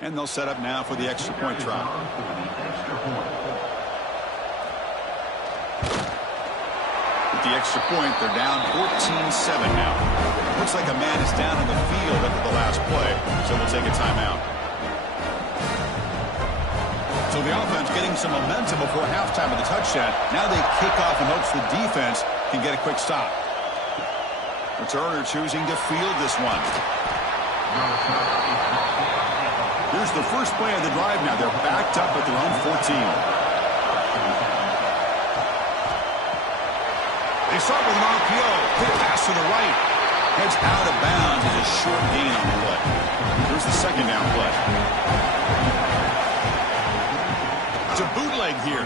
And they'll set up now for the extra point try. With the extra point, they're down 14-7 now. Looks like a man is down in the field after the last play, so we'll take a timeout. So the offense getting some momentum before halftime of the touchdown. Now they kick off in hopes the defense can get a quick stop. Returner choosing to field this one. Here's the first play of the drive now. They're backed up at their own 14. They start with an RPO. Quick pass to the right. Heads out of bounds as a short gain on the play. Here's the second down play. It's a bootleg here.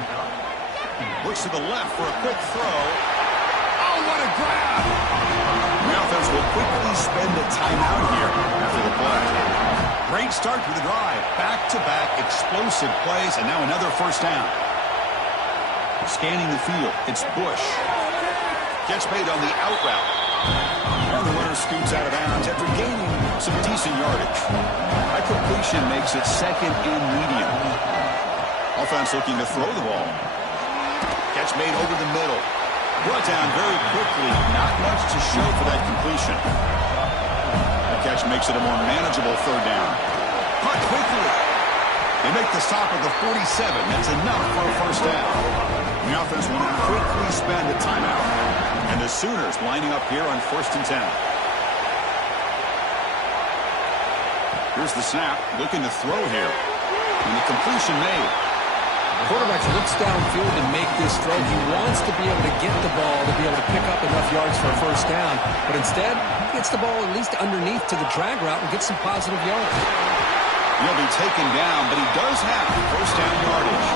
Looks to the left for a quick throw. Oh, what a grab! The offense will quickly spend a timeout here after the play. Great start to the drive. Back-to-back explosive plays, and now another first down. Scanning the field, it's Bush. Gets made on the out route. And the runner scoots out of bounds after gaining some decent yardage. High completion makes it second and medium. Offense looking to throw the ball. Catch made over the middle. Brought down very quickly. Not much to show for that completion. The catch makes it a more manageable third down. Caught quickly. They make the stop at the 47. That's enough for a first down. The offense will quickly spend a timeout. And the Sooners lining up here on 1st and 10. Here's the snap. Looking to throw here. And the completion made. The quarterback looks downfield to make this throw. He wants to be able to get the ball to be able to pick up enough yards for a first down. But instead, he gets the ball at least underneath to the drag route and gets some positive yards. He'll be taken down, but he does have first down yardage.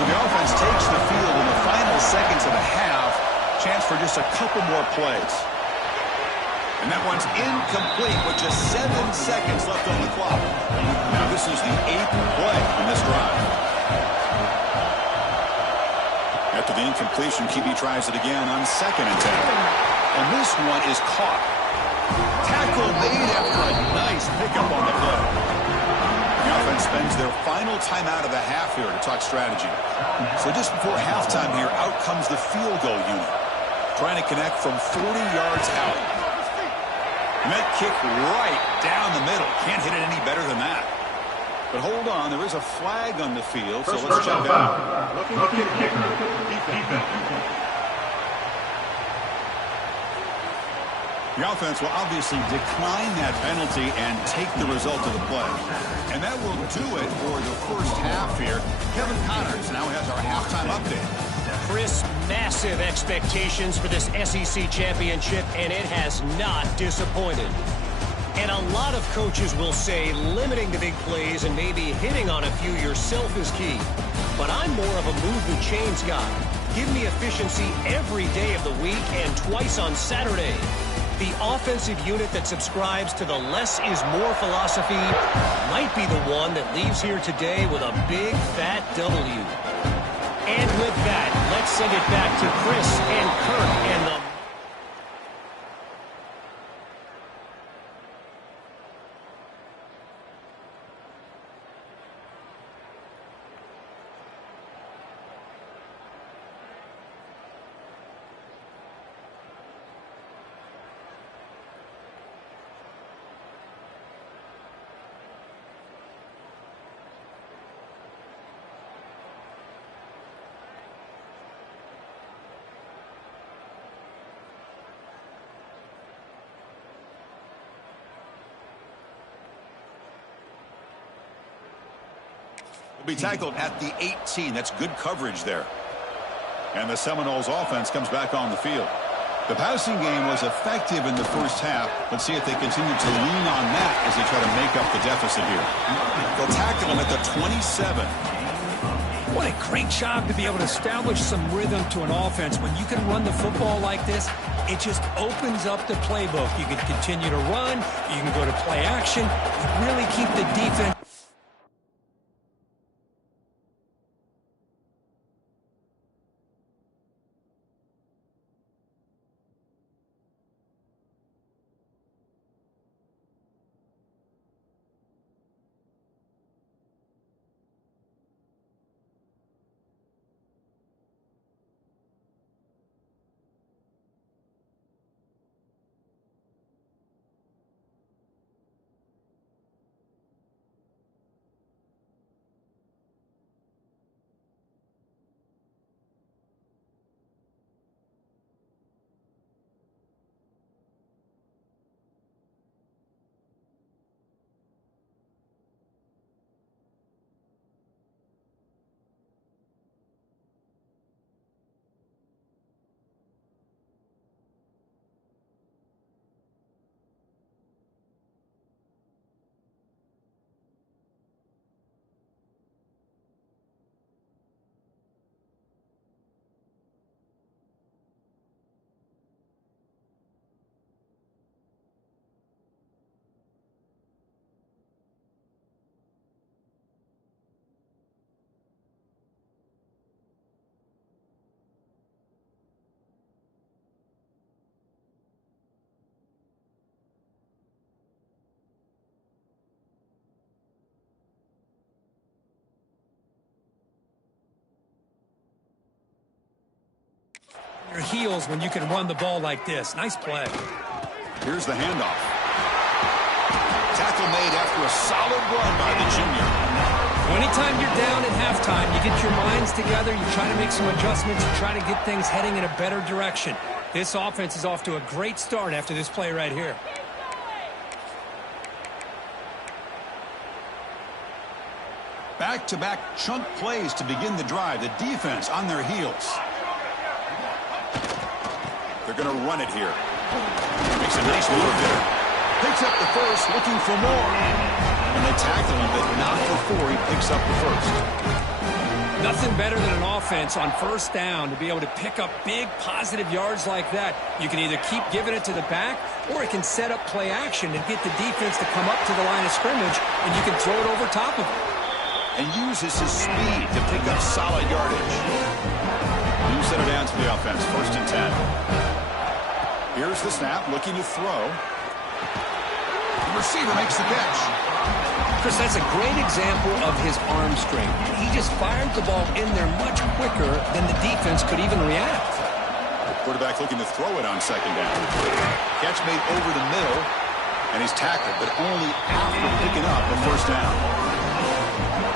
So the offense takes the field in the final seconds of the half. Chance for just a couple more plays. And that one's incomplete with just 7 seconds left on the clock. Now this is the 8th play in this drive. After the incompletion, QB tries it again on 2nd and 10. And this one is caught. Tackle made after a nice pickup on the play. The offense spends their final timeout of the half here to talk strategy. So just before halftime here, out comes the field goal unit. Trying to connect from 40 yards out. And that kick right down the middle. Can't hit it any better than that. But hold on, there is a flag on the field, so let's check it out. The offense will obviously decline that penalty and take the result of the play. And that will do it for the first half here. Kevin Connors now has our halftime update. Chris, massive expectations for this SEC championship, and it has not disappointed. And a lot of coaches will say limiting the big plays and maybe hitting on a few yourself is key. But I'm more of a move the chains guy. Give me efficiency every day of the week and twice on Saturday. The offensive unit that subscribes to the less is more philosophy might be the one that leaves here today with a big fat W. And with that, let's send it back to Chris and Kirk and the Be tackled at the 18. That's good coverage there. And the Seminoles offense comes back on the field. The passing game was effective in the first half. Let's see if they continue to lean on that as they try to make up the deficit here. They'll tackle him at the 27. What a great job to be able to establish some rhythm to an offense. When you can run the football like this, it just opens up the playbook. You can continue to run. You can go to play action. You really keep the defense. your heels when you can run the ball like this. Nice play. Here's the handoff. Tackle made after a solid run by the junior. Anytime you're down at halftime, you get your minds together, you try to make some adjustments, you try to get things heading in a better direction. This offense is off to a great start after this play right here. Back-to-back chunk plays to begin the drive. The defense on their heels. They're going to run it here. Makes a nice move there. Picks up the first, looking for more. And they tackle him, but not before he picks up the first. Nothing better than an offense on first down to be able to pick up big positive yards like that. You can either keep giving it to the back, or it can set up play action and get the defense to come up to the line of scrimmage, and you can throw it over top of it. And uses his speed to pick up solid yardage. New set of downs for the offense, 1st and 10. Here's the snap, looking to throw. The receiver makes the catch. Chris, that's a great example of his arm strength. He just fired the ball in there much quicker than the defense could even react. Quarterback looking to throw it on 2nd down. Catch made over the middle, and he's tackled, but only after picking up the 1st down.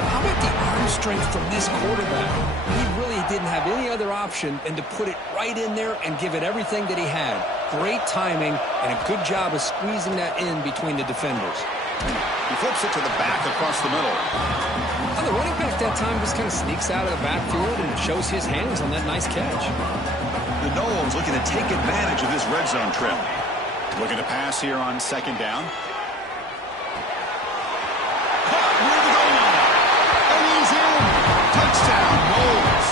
How about the arm strength from this quarterback? He really didn't have any other option than to put it right in there and give it everything that he had. Great timing and a good job of squeezing that in between the defenders. He flips it to the back across the middle. Well, the running back that time just kind of sneaks out of the backfield and shows his hands on that nice catch. The Noles looking to take advantage of this red zone trip. Looking to pass here on 2nd down. Caught near the goal line. And he's in. Touchdown, Noles.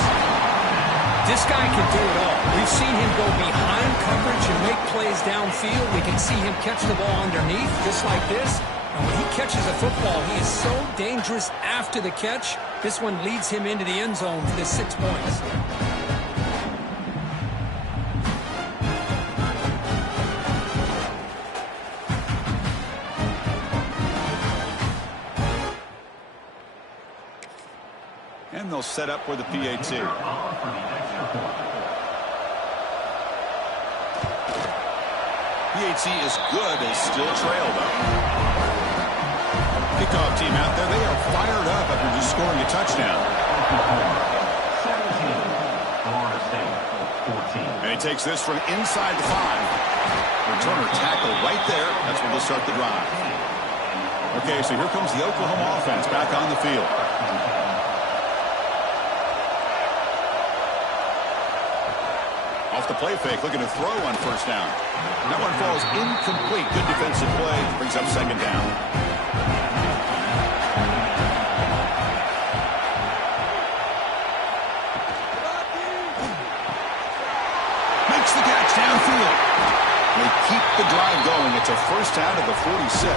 This guy can do it all. We've seen him go behind coverage and make plays downfield. We can see him catch the ball underneath, just like this. And when he catches a football, he is so dangerous after the catch. This one leads him into the end zone for the 6 points. And they'll set up for the PAT. PAT is good as still trail, though. Kickoff team out there. They are fired up after just scoring a touchdown. 17, Florida State, 14. And he takes this from inside the 5. Returner tackle right there. That's where they'll start the drive. Okay, so here comes the Oklahoma offense back on the field. Off the play fake, looking to throw on 1st down. That one falls incomplete. Good defensive play. Brings up 2nd down. Makes the catch downfield. They keep the drive going. It's a 1st down to the 46.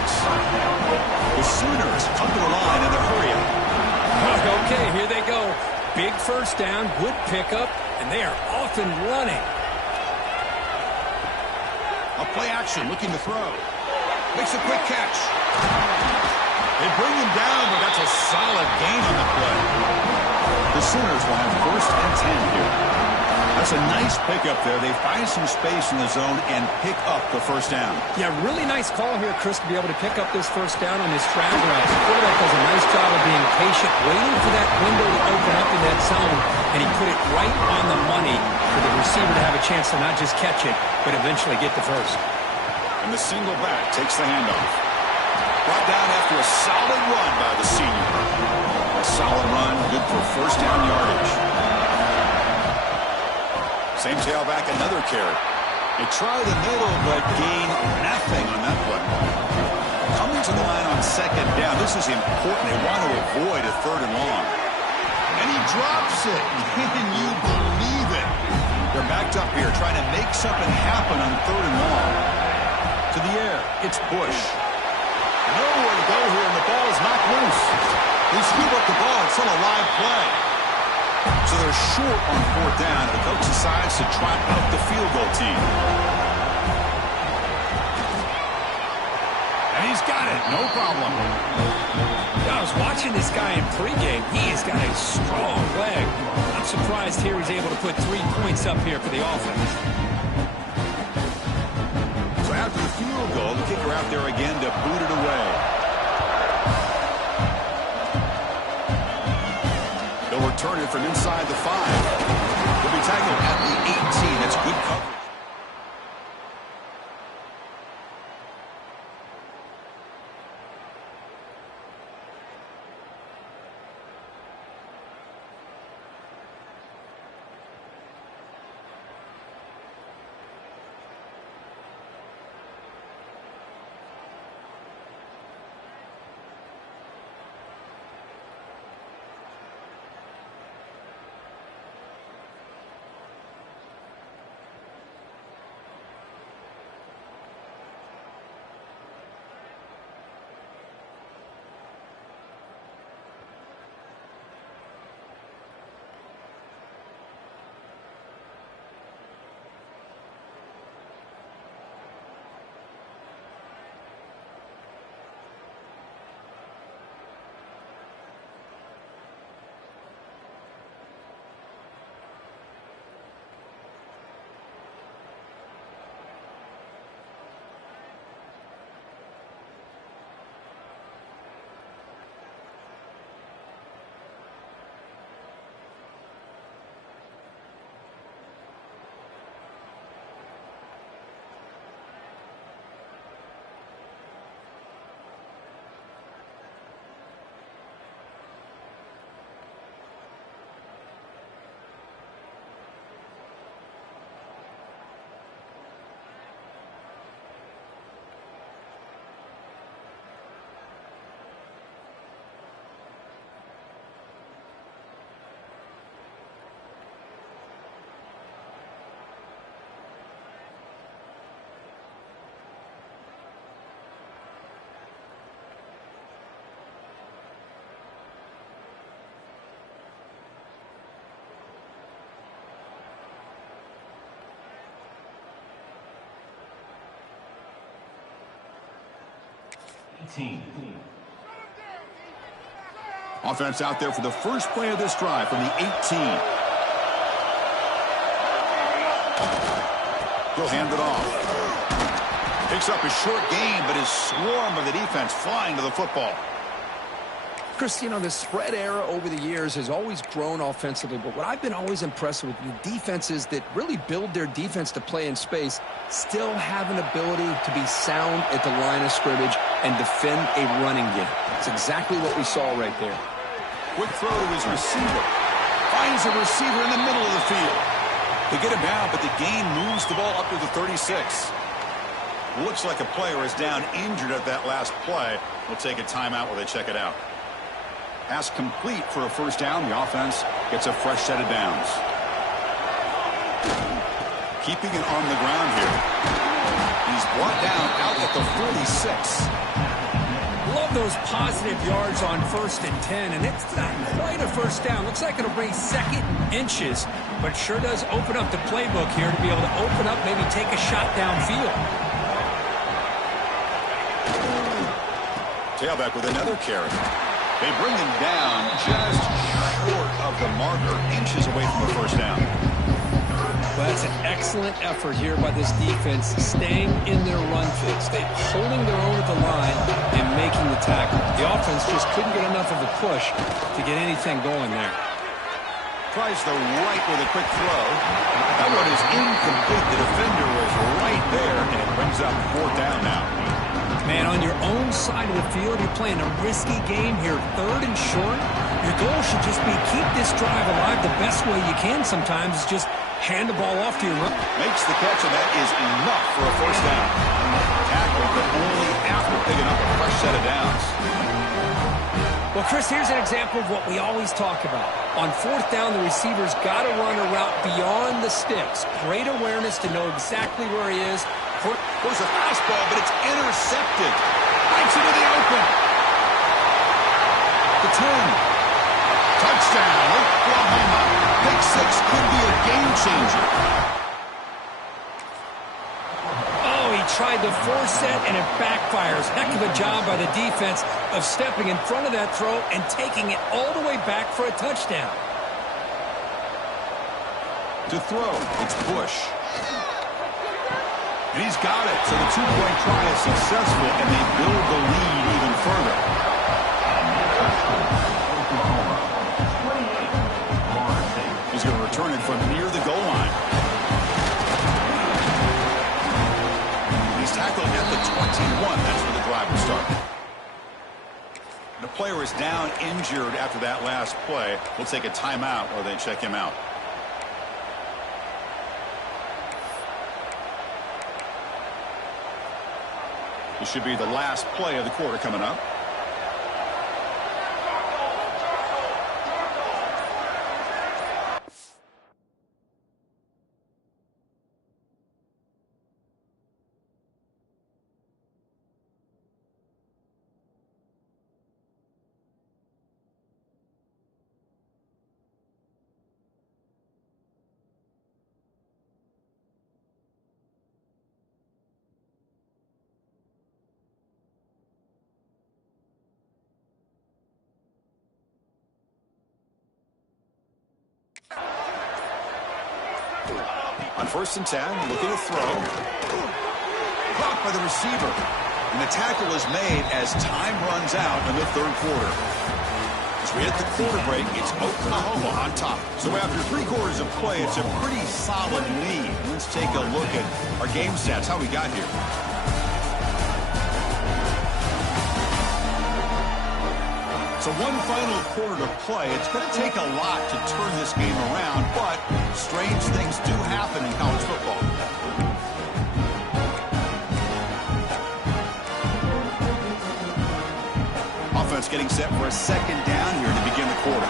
The Sooners come to the line in a hurry up. Okay, here they go. Big 1st down, good pickup, and they are off and running. A play action, looking to throw. Makes a quick catch. They bring him down, but that's a solid gain on the play. The Sooners will have 1st and 10 here. That's a nice pickup there. They find some space in the zone and pick up the 1st down. Yeah, really nice call here, Chris, to be able to pick up this 1st down on this travel route. The quarterback does a nice job of being patient, waiting for that window to open up in that zone, and he put it right on the money for the receiver to have a chance to not just catch it, but eventually get the first. And the single back takes the handoff. Brought down after a solid run by the senior. A solid run, good for 1st down yardage. Same tailback, another carry. They try the middle, but gain nothing on that play. Coming to the line on 2nd down. This is important. They want to avoid a 3rd and long. And he drops it. Can you believe it? They're backed up here, trying to make something happen on 3rd and long. To the air, it's Bush. Nowhere to go here, and the ball is knocked loose. They scoop up the ball. It's still a live play. So they're short on 4th down, and the coach decides to trot out the field goal team. And he's got it, no problem. I was watching this guy in pregame. He has got a strong leg. I'm surprised here he's able to put 3 points up here for the offense. So after the field goal, the kicker out there again to boot it away. He'll return it from inside the 5. He'll be tackled at the 18. That's good coverage. Offense out there for the first play of this drive from the 18. He'll hand it off. Picks up a short gain, but his swarm of the defense flying to the football. Chris, you know, the spread era over the years has always grown offensively, but what I've been always impressed with the defenses that really build their defense to play in space still have an ability to be sound at the line of scrimmage and defend a running game. It's exactly what we saw right there. Quick throw to his receiver. Finds a receiver in the middle of the field. They get him down, but the gain moves the ball up to the 36. Looks like a player is down injured at that last play. We'll take a timeout while they check it out. Pass complete for a first down. The offense gets a fresh set of downs. Keeping it on the ground here. He's brought down out at the 46. Love those positive yards on 1st and 10, and it's not quite a first down. Looks like it'll bring 2nd inches, but sure does open up the playbook here to be able to open up, maybe take a shot downfield. Tailback with another carry. They bring him down just short of the marker, inches away from the first down. Well, that's an excellent effort here by this defense, staying in their run fix. They're holding their own at the line and making the tackle. The offense just couldn't get enough of a push to get anything going there. Tries the right with a quick throw. That one is incomplete. The defender was right there, and it brings up 4th down now. Man, on your own side of the field, you're playing a risky game here, 3rd and short. Your goal should just be keep this drive alive the best way you can sometimes is just hand the ball off to your run. Makes the catch, and that is enough for a first down. Tackled, but only after picking up a fresh set of downs. Well, Chris, here's an example of what we always talk about. On 4th down, the receiver's got to run a route beyond the sticks. Great awareness to know exactly where he is. There's a fastball, but it's intercepted. Bites into the open. The 10. Touchdown, Oklahoma. Pick 6 could be a game changer. Oh, he tried to force it, and it backfires. Heck of a job by the defense of stepping in front of that throw and taking it all the way back for a touchdown. To throw, it's Bush. And he's got it. So the two-point try is successful, and they build the lead even further. He's going to return it from near the goal line. He's tackled at the 21. That's where the drive will start. The player is down injured after that last play. We'll take a timeout or they check him out. This should be the last play of the quarter coming up. On 1st and 10, looking to throw. Caught by the receiver. And the tackle is made as time runs out in the third quarter. As we hit the quarter break, it's Oklahoma on top. So after 3 quarters of play, it's a pretty solid lead. Let's take a look at our game stats, how we got here. So one final quarter to play. It's going to take a lot to turn this game around, but strange things do happen in college football. Offense getting set for a second down here to begin the quarter.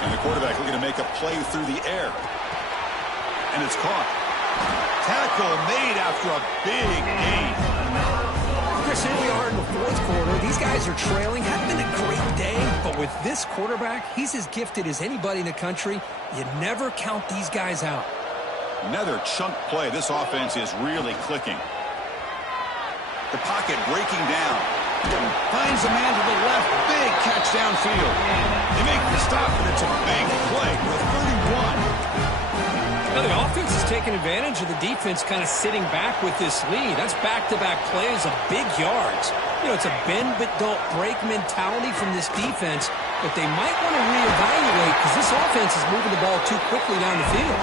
And the quarterback looking to make a play through the air. And it's caught. Tackle made after a big gain. Chris, here we are in the fourth quarter. These guys are trailing. Hadn't been a great day, but with this quarterback, he's as gifted as anybody in the country. You never count these guys out. Another chunk play. This offense is really clicking. The pocket breaking down. Finds a man to the left. Big catch downfield. They make the stop, and it's a big play for 31. Now the offense is taking advantage of the defense kind of sitting back with this lead. That's back-to-back plays of big yards. You know, it's a bend but don't break mentality from this defense, but they might want to reevaluate because this offense is moving the ball too quickly down the field.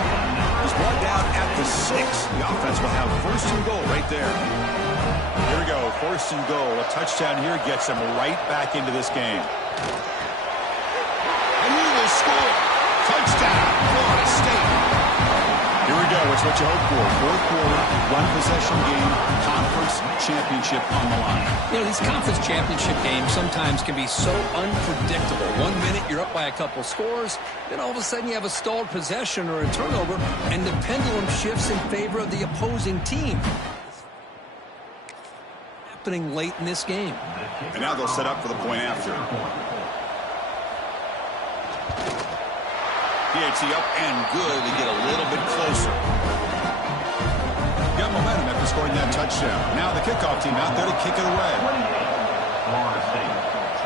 He's brought down at the 6. The offense will have 1st and goal right there. Here we go, 1st and goal. A touchdown here gets them right back into this game. And he will score. Touchdown, Florida State. Here we go. It's what you hope for. Fourth quarter, one possession game, conference championship on the line. You know, these conference championship games sometimes can be so unpredictable. 1 minute you're up by a couple scores, then all of a sudden you have a stalled possession or a turnover, and the pendulum shifts in favor of the opposing team. Happening late in this game. And now they'll set up for the point after. PAT up and good to get a little bit closer. Got momentum after scoring that touchdown. Now the kickoff team out there to kick it away. Florida State,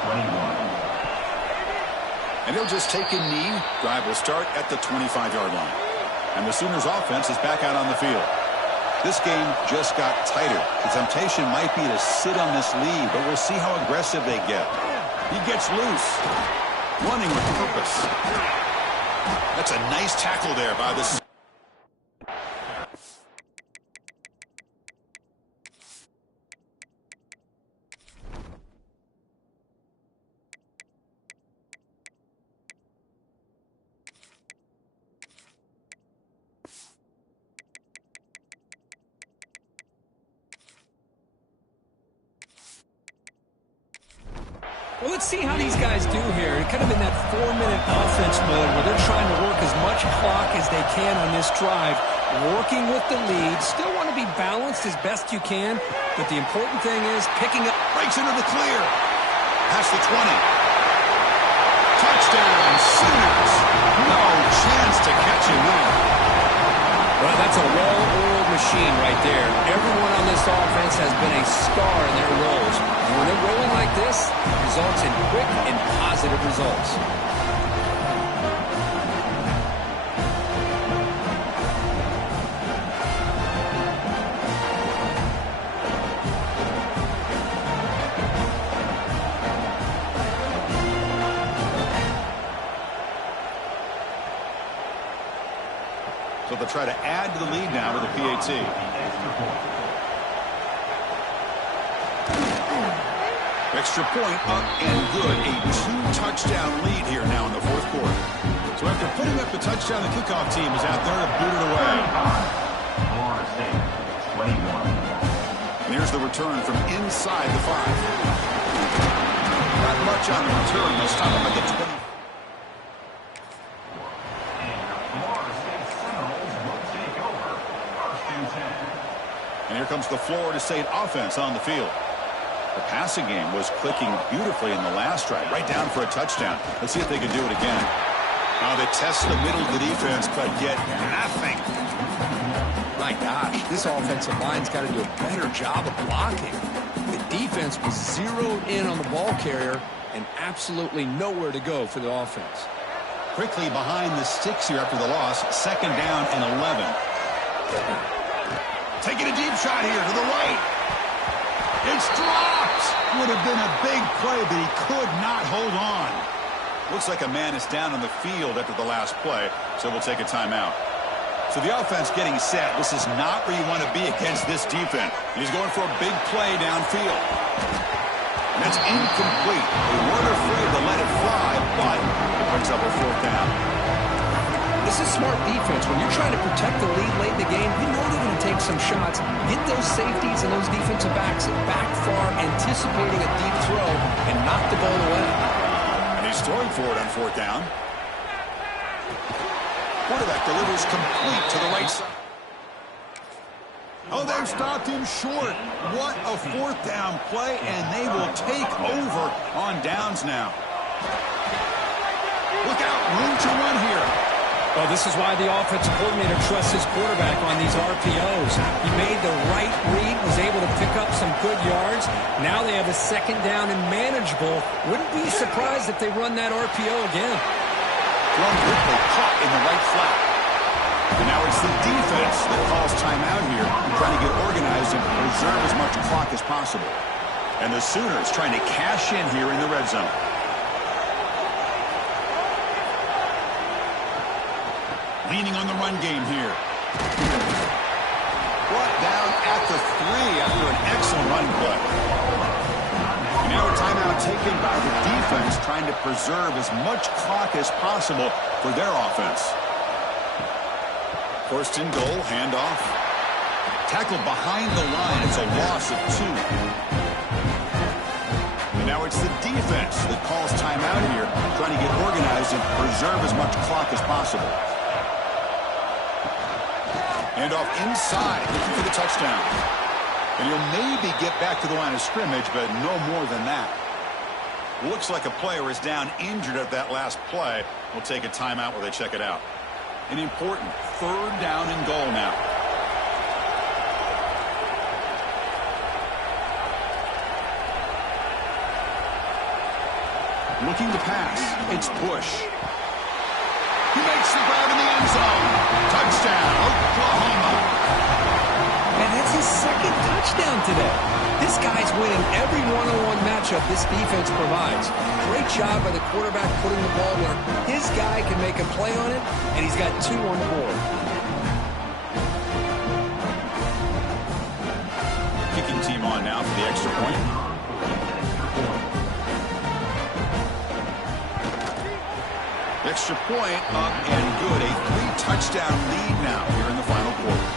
21. And he'll just take a knee. Drive will start at the 25-yard line. And the Sooners offense is back out on the field. This game just got tighter. The temptation might be to sit on this lead, but we'll see how aggressive they get. He gets loose. Running with purpose. That's a nice tackle there by the... Well, let's see how these guys do here. Kind of in that 4-minute offense mode where they're trying to work as much clock as they can on this drive, working with the lead. Still want to be balanced as best you can, but the important thing is picking up. Breaks into the clear. Past the 20. Touchdown, Sooners. No chance to catch him there. Well, that's a well-oiled machine right there. Everyone on this offense has been a star in their roles. And when they're rolling like this, it results in quick and positive results. They'll try to add to the lead now with a PAT. Extra point up and good. A 2-touchdown lead here now in the fourth quarter. So after putting up the touchdown, the kickoff team is out there to boot it away. Florida State, 21. And here's the return from inside the 5. Not much on the return. They'll stop him at the 20. And here comes the Florida State offense on the field. The passing game was clicking beautifully in the last drive, right down for a touchdown. Let's see if they can do it again. Now they test the middle of the defense, but get nothing. My gosh, this offensive line's got to do a better job of blocking. The defense was zeroed in on the ball carrier and absolutely nowhere to go for the offense. Quickly behind the sticks here after the loss. 2nd down and 11. Taking a deep shot here to the right. It's dropped. Would have been a big play, but he could not hold on. Looks like a man is down on the field after the last play, so we'll take a timeout. So the offense getting set. This is not where you want to be against this defense. He's going for a big play downfield. And that's incomplete. They weren't afraid to let it fly, but it brings up a 4th down. This is smart defense. When you're trying to protect the lead late in the game, you know they're going to take some shots, get those safeties and those defensive backs back far, anticipating a deep throw, and knock the ball away. And he's throwing for it on 4th down. Quarterback delivers complete to the right side. Oh, they've stopped him short. What a 4th down play, and they will take over on downs now. Look out, room to run here. Well, this is why the offensive coordinator trusts his quarterback on these RPOs. He made the right read, was able to pick up some good yards. Now they have a 2nd down and manageable. Wouldn't be surprised if they run that RPO again. Thrown quickly, caught in the right flat. And now it's the defense that calls timeout here, trying to get organized and preserve as much clock as possible. And the Sooners trying to cash in here in the red zone. Leaning on the run game here. Brought down at the 3 after an excellent run play. And now a timeout taken by the defense, trying to preserve as much clock as possible for their offense. 1st and goal, handoff. Tackled behind the line. It's a loss of 2. And now it's the defense that calls timeout here, trying to get organized and preserve as much clock as possible. Handoff inside, looking for the touchdown. And he'll maybe get back to the line of scrimmage, but no more than that. Looks like a player is down injured at that last play. We'll take a timeout while they check it out. An important 3rd down and goal now. Looking to pass. It's Bush. He makes the grab in the end zone. Touchdown, Oklahoma. And that's his 2nd touchdown today. This guy's winning every one-on-one matchup this defense provides. Great job by the quarterback putting the ball where his guy can make a play on it, and he's got 2 on the board. Kicking team on now for the extra point. Extra point up and good. A 3-touchdown lead now here in the final quarter.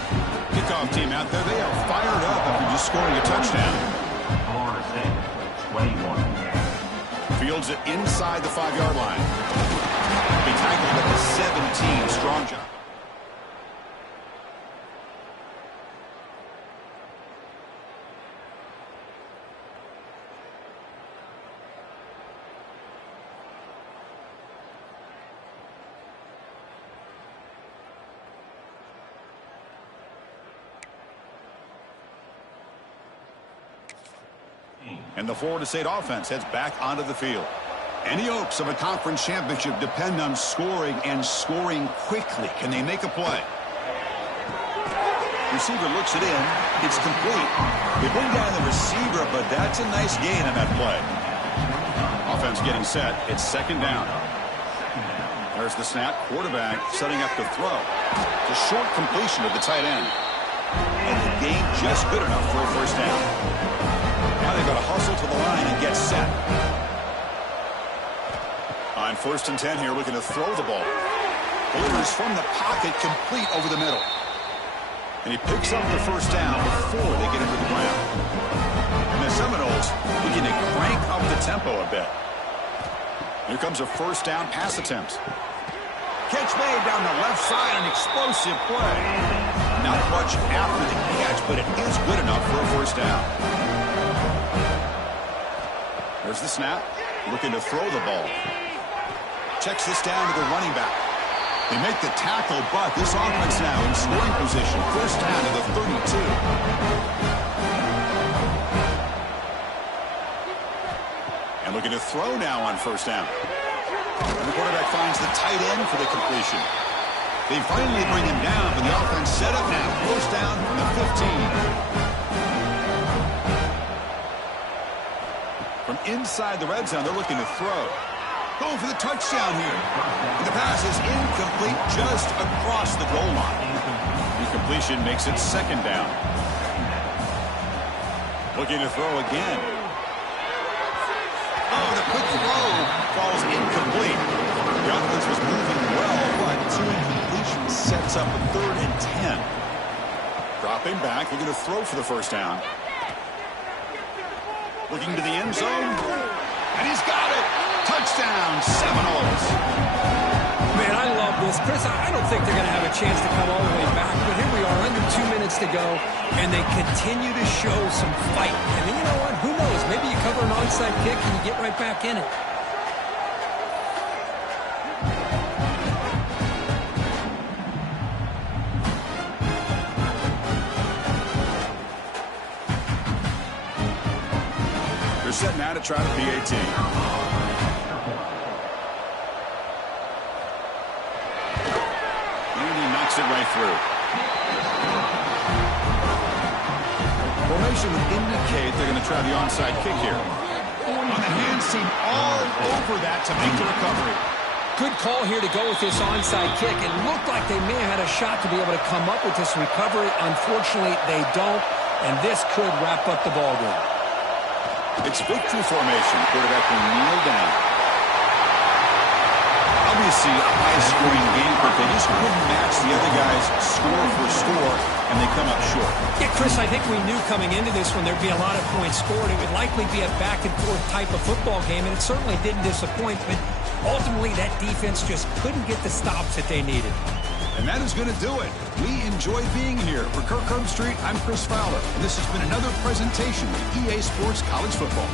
Kickoff team out there. They are fired up after just scoring a touchdown. Florida State, 21. Fields it inside the 5-yard line. He tackled at the 17. Strong job. And the Florida State offense heads back onto the field. Any hopes of a conference championship depend on scoring and scoring quickly. Can they make a play? Receiver looks it in. It's complete. They bring down the receiver, but that's a nice gain on that play. Offense getting set. It's 2nd down. There's the snap. Quarterback setting up to throw. The short completion of the tight end. And the gain just good enough for a first down. Now they've got to hustle to the line and get set. On 1st and 10 here, looking to throw the ball. Delivers from the pocket, complete over the middle. And he picks up the first down before they get into the ground. And the Seminoles looking to crank up the tempo a bit. Here comes a first down pass attempt. Catch made down the left side, an explosive play. Not much after the catch, but it is good enough for a first down. There's the snap. Looking to throw the ball. Checks this down to the running back. They make the tackle, but this offense now in scoring position. First down to the 32. And looking to throw now on first down. And the quarterback finds the tight end for the completion. They finally bring him down, but the offense set up now. First down from the 15. From inside the red zone, they're looking to throw. Going for the touchdown here. And the pass is incomplete just across the goal line. Incompletion makes it second down. Looking to throw again. Oh, the quick throw falls incomplete. The offense was moving well, but 2 incompletions sets up a 3rd and 10. Dropping back, looking to throw for the first down. Looking to the end zone. And he's got it. Touchdown, Seminoles. Man, I love this. Chris, I don't think they're going to have a chance to come all the way back, but here we are, under 2 minutes to go, and they continue to show some fight. And you know what? Who knows? Maybe you cover an onside kick and you get right back in it. They're set now to try the PAT. It right through. Formation would indicate they're going to try the onside kick here. On the hands team all over that to make the recovery. Good call here to go with this onside kick. It looked like they may have had a shot to be able to come up with this recovery. Unfortunately, they don't, and this could wrap up the ballgame. It's victory formation. Quarterback will kneel down. Obviously, a high-scoring game, but they just couldn't match the other guys score for score, and they come up short. Yeah, Chris, I think we knew coming into this one there'd be a lot of points scored. It would likely be a back-and-forth type of football game, and it certainly didn't disappoint, but ultimately that defense just couldn't get the stops that they needed. And that is going to do it. We enjoy being here. For Kirk Herbstreit, I'm Chris Fowler, and this has been another presentation of EA Sports College Football.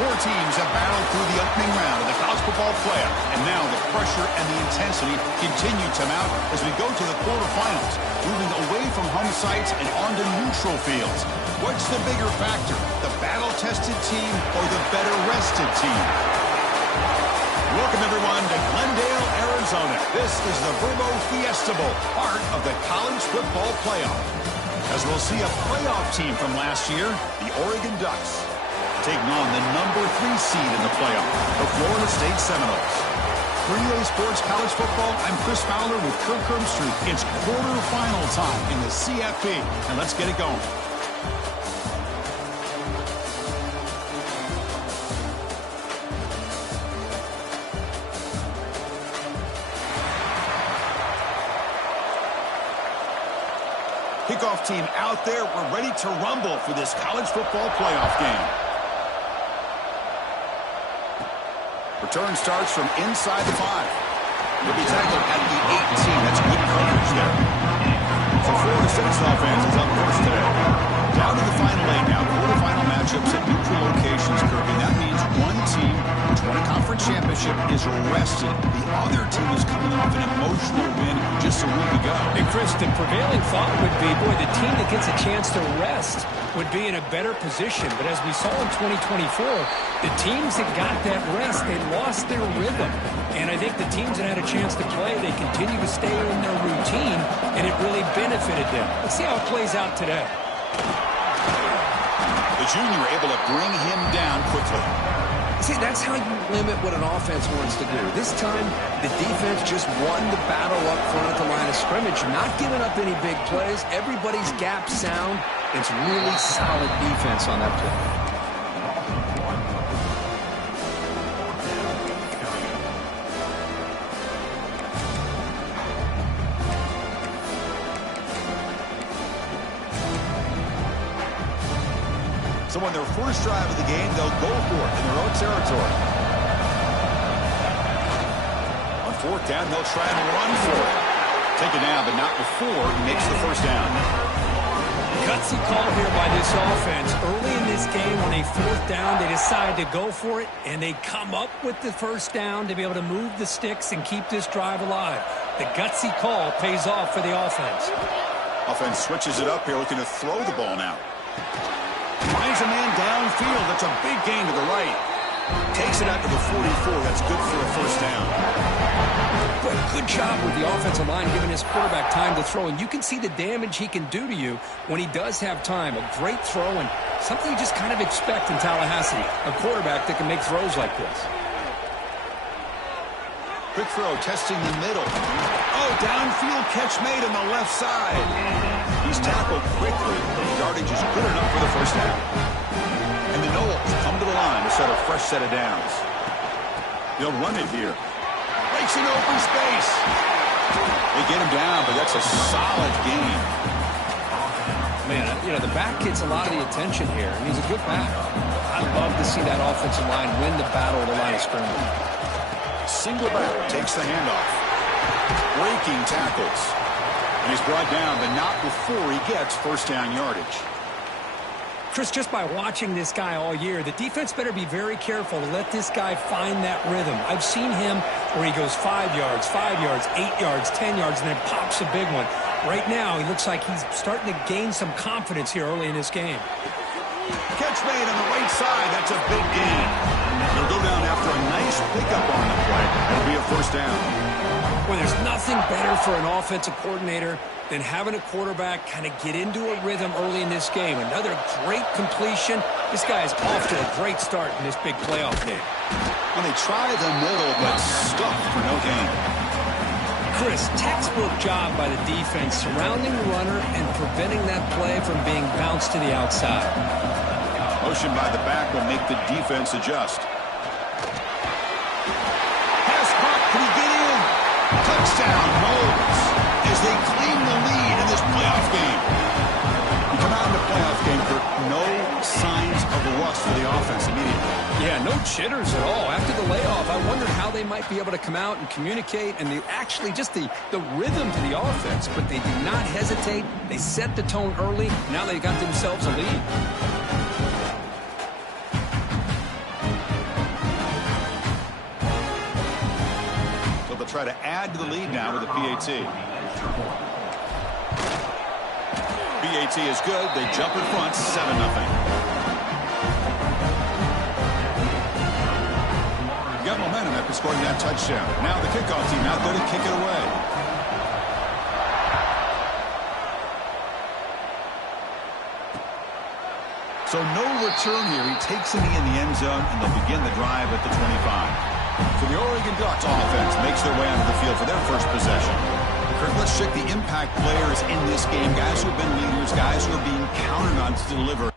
Four teams have battled through the opening round of the college football playoff, and now the pressure and the intensity continue to mount as we go to the quarterfinals, moving away from home sites and onto neutral fields. What's the bigger factor, the battle-tested team or the better-rested team? Welcome, everyone, to Glendale, Arizona. This is the Verbo Fiesta Bowl, part of the college football playoff. As we'll see a playoff team from last year, the Oregon Ducks, taking on the number 3 seed in the playoff, the Florida State Seminoles. 3A Sports College Football, I'm Chris Fowler with Kirk Herbstreit. It's quarterfinal time in the CFP, and let's get it going. Kickoff team out there. We're ready to rumble for this college football playoff game. Return starts from inside the 5. He'll be tackled at the 18. That's good coverage there. So Florida State's offense is up first today. Down to the final 8 now. Quarterfinal matchups at neutral locations, Kirby. That means one team, which won a conference championship, is rested. The other team is coming off an emotional win just a week ago. And Chris, the prevailing thought would be, boy, the team that gets a chance to rest would be in a better position. But as we saw in 2024, the teams that got that rest, they lost their rhythm. And I think the teams that had a chance to play, they continue to stay in their routine, and it really benefited them. Let's see how it plays out today. The junior able to bring him down quickly. See, that's how you limit what an offense wants to do. This time, the defense just won the battle up front at the line of scrimmage, not giving up any big plays. Everybody's gap sound. It's really solid defense on that play. So on their first drive of the game, they'll go for it in their own territory. On fourth down, they'll try and run for it. Take it down, but not before he makes the first down. Gutsy call here by this offense. Early in this game, on a fourth down, they decide to go for it, and they come up with the first down to be able to move the sticks and keep this drive alive. The gutsy call pays off for the offense. Offense switches it up here, looking to throw the ball now. Finds a man downfield. That's a big gain to the right. Takes it out to the 44. That's good for a first down. But good job with the offensive line giving his quarterback time to throw. And you can see the damage he can do to you when he does have time. A great throw and something you just kind of expect in Tallahassee. A quarterback that can make throws like this. Quick throw, testing the middle. Oh, downfield catch made on the left side. He's tackled quickly. The yardage is good enough for the first down. And the Noles come to the line to set a fresh set of downs. They'll run it here. Breaks into open space. They get him down, but that's a solid gain. Man, you know, the back gets a lot of the attention here, and he's a good back. I'd love to see that offensive line win the battle at the line of scrimmage. Single back takes the handoff. Breaking tackles. And he's brought down, but not before he gets first down yardage. Chris, just by watching this guy all year, the defense better be very careful to let this guy find that rhythm. I've seen him where he goes 5 yards, 8 yards, 10 yards, and then pops a big one. Right now, he looks like he's starting to gain some confidence here early in this game. Catch made on the right side. That's a big gain. He'll go down after a nice pickup on the play. It'll be a first down. Well, there's nothing better for an offensive coordinator than having a quarterback kind of get into a rhythm early in this game. Another great completion. This guy is off to a great start in this big playoff game. Well, they try the middle, but stuffed for no gain. Chris, textbook job by the defense surrounding the runner and preventing that play from being bounced to the outside. Motion by the back will make the defense adjust. Pass caught. Can he get in? Touchdown, Noles, as they claim the lead in this playoff game. You come out in the playoff game, Kirk, no signs of a rust for the offense immediately. Yeah, no jitters at all. After the layoff, I wondered how they might be able to come out and communicate and actually just the rhythm to the offense. But they did not hesitate. They set the tone early. Now they got themselves a lead. try to add to the lead now with a PAT. PAT is good. They jump in front, 7-0. Got momentum after scoring that touchdown. Now the kickoff team out there to kick it away. So no return here. He takes it in the end zone, and they'll begin the drive at the 25. So the Oregon Ducks offense makes their way onto the field for their first possession. Kirk, let's check the impact players in this game. Guys who have been leaders, guys who are being counted on to deliver.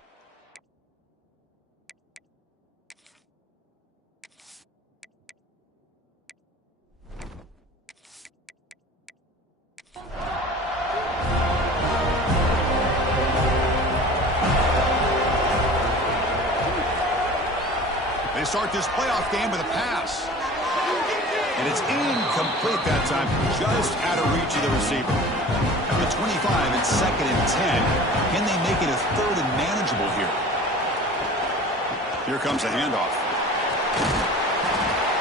They start this playoff game with a pass. And it's incomplete that time, just out of reach of the receiver. At the 25, it's 2nd and 10. Can they make it a 3rd and manageable here? Here comes a handoff.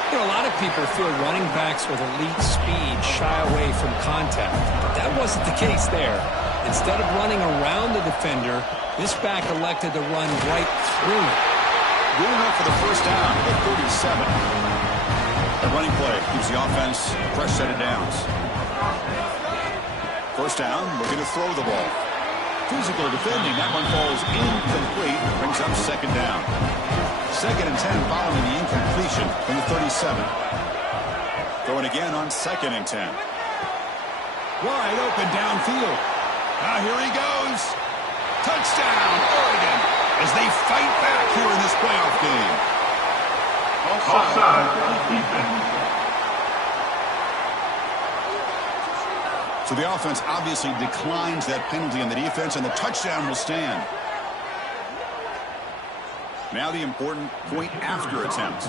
You know, a lot of people feel running backs with elite speed shy away from contact. But that wasn't the case there. Instead of running around the defender, this back elected to run right through it. Good enough for the first down at the 37. The running play gives the offense a fresh set of downs. First down, looking to throw the ball. Physical defending, that one falls incomplete, brings up 2nd down. 2nd and 10 following the incompletion from the 37. Throwing again on 2nd and 10. Wide open downfield. Now here he goes. Touchdown, Oregon, as they fight back here in this playoff game. Offside. Defense. So the offense obviously declines that penalty on the defense, and the touchdown will stand. Now the important point after attempt.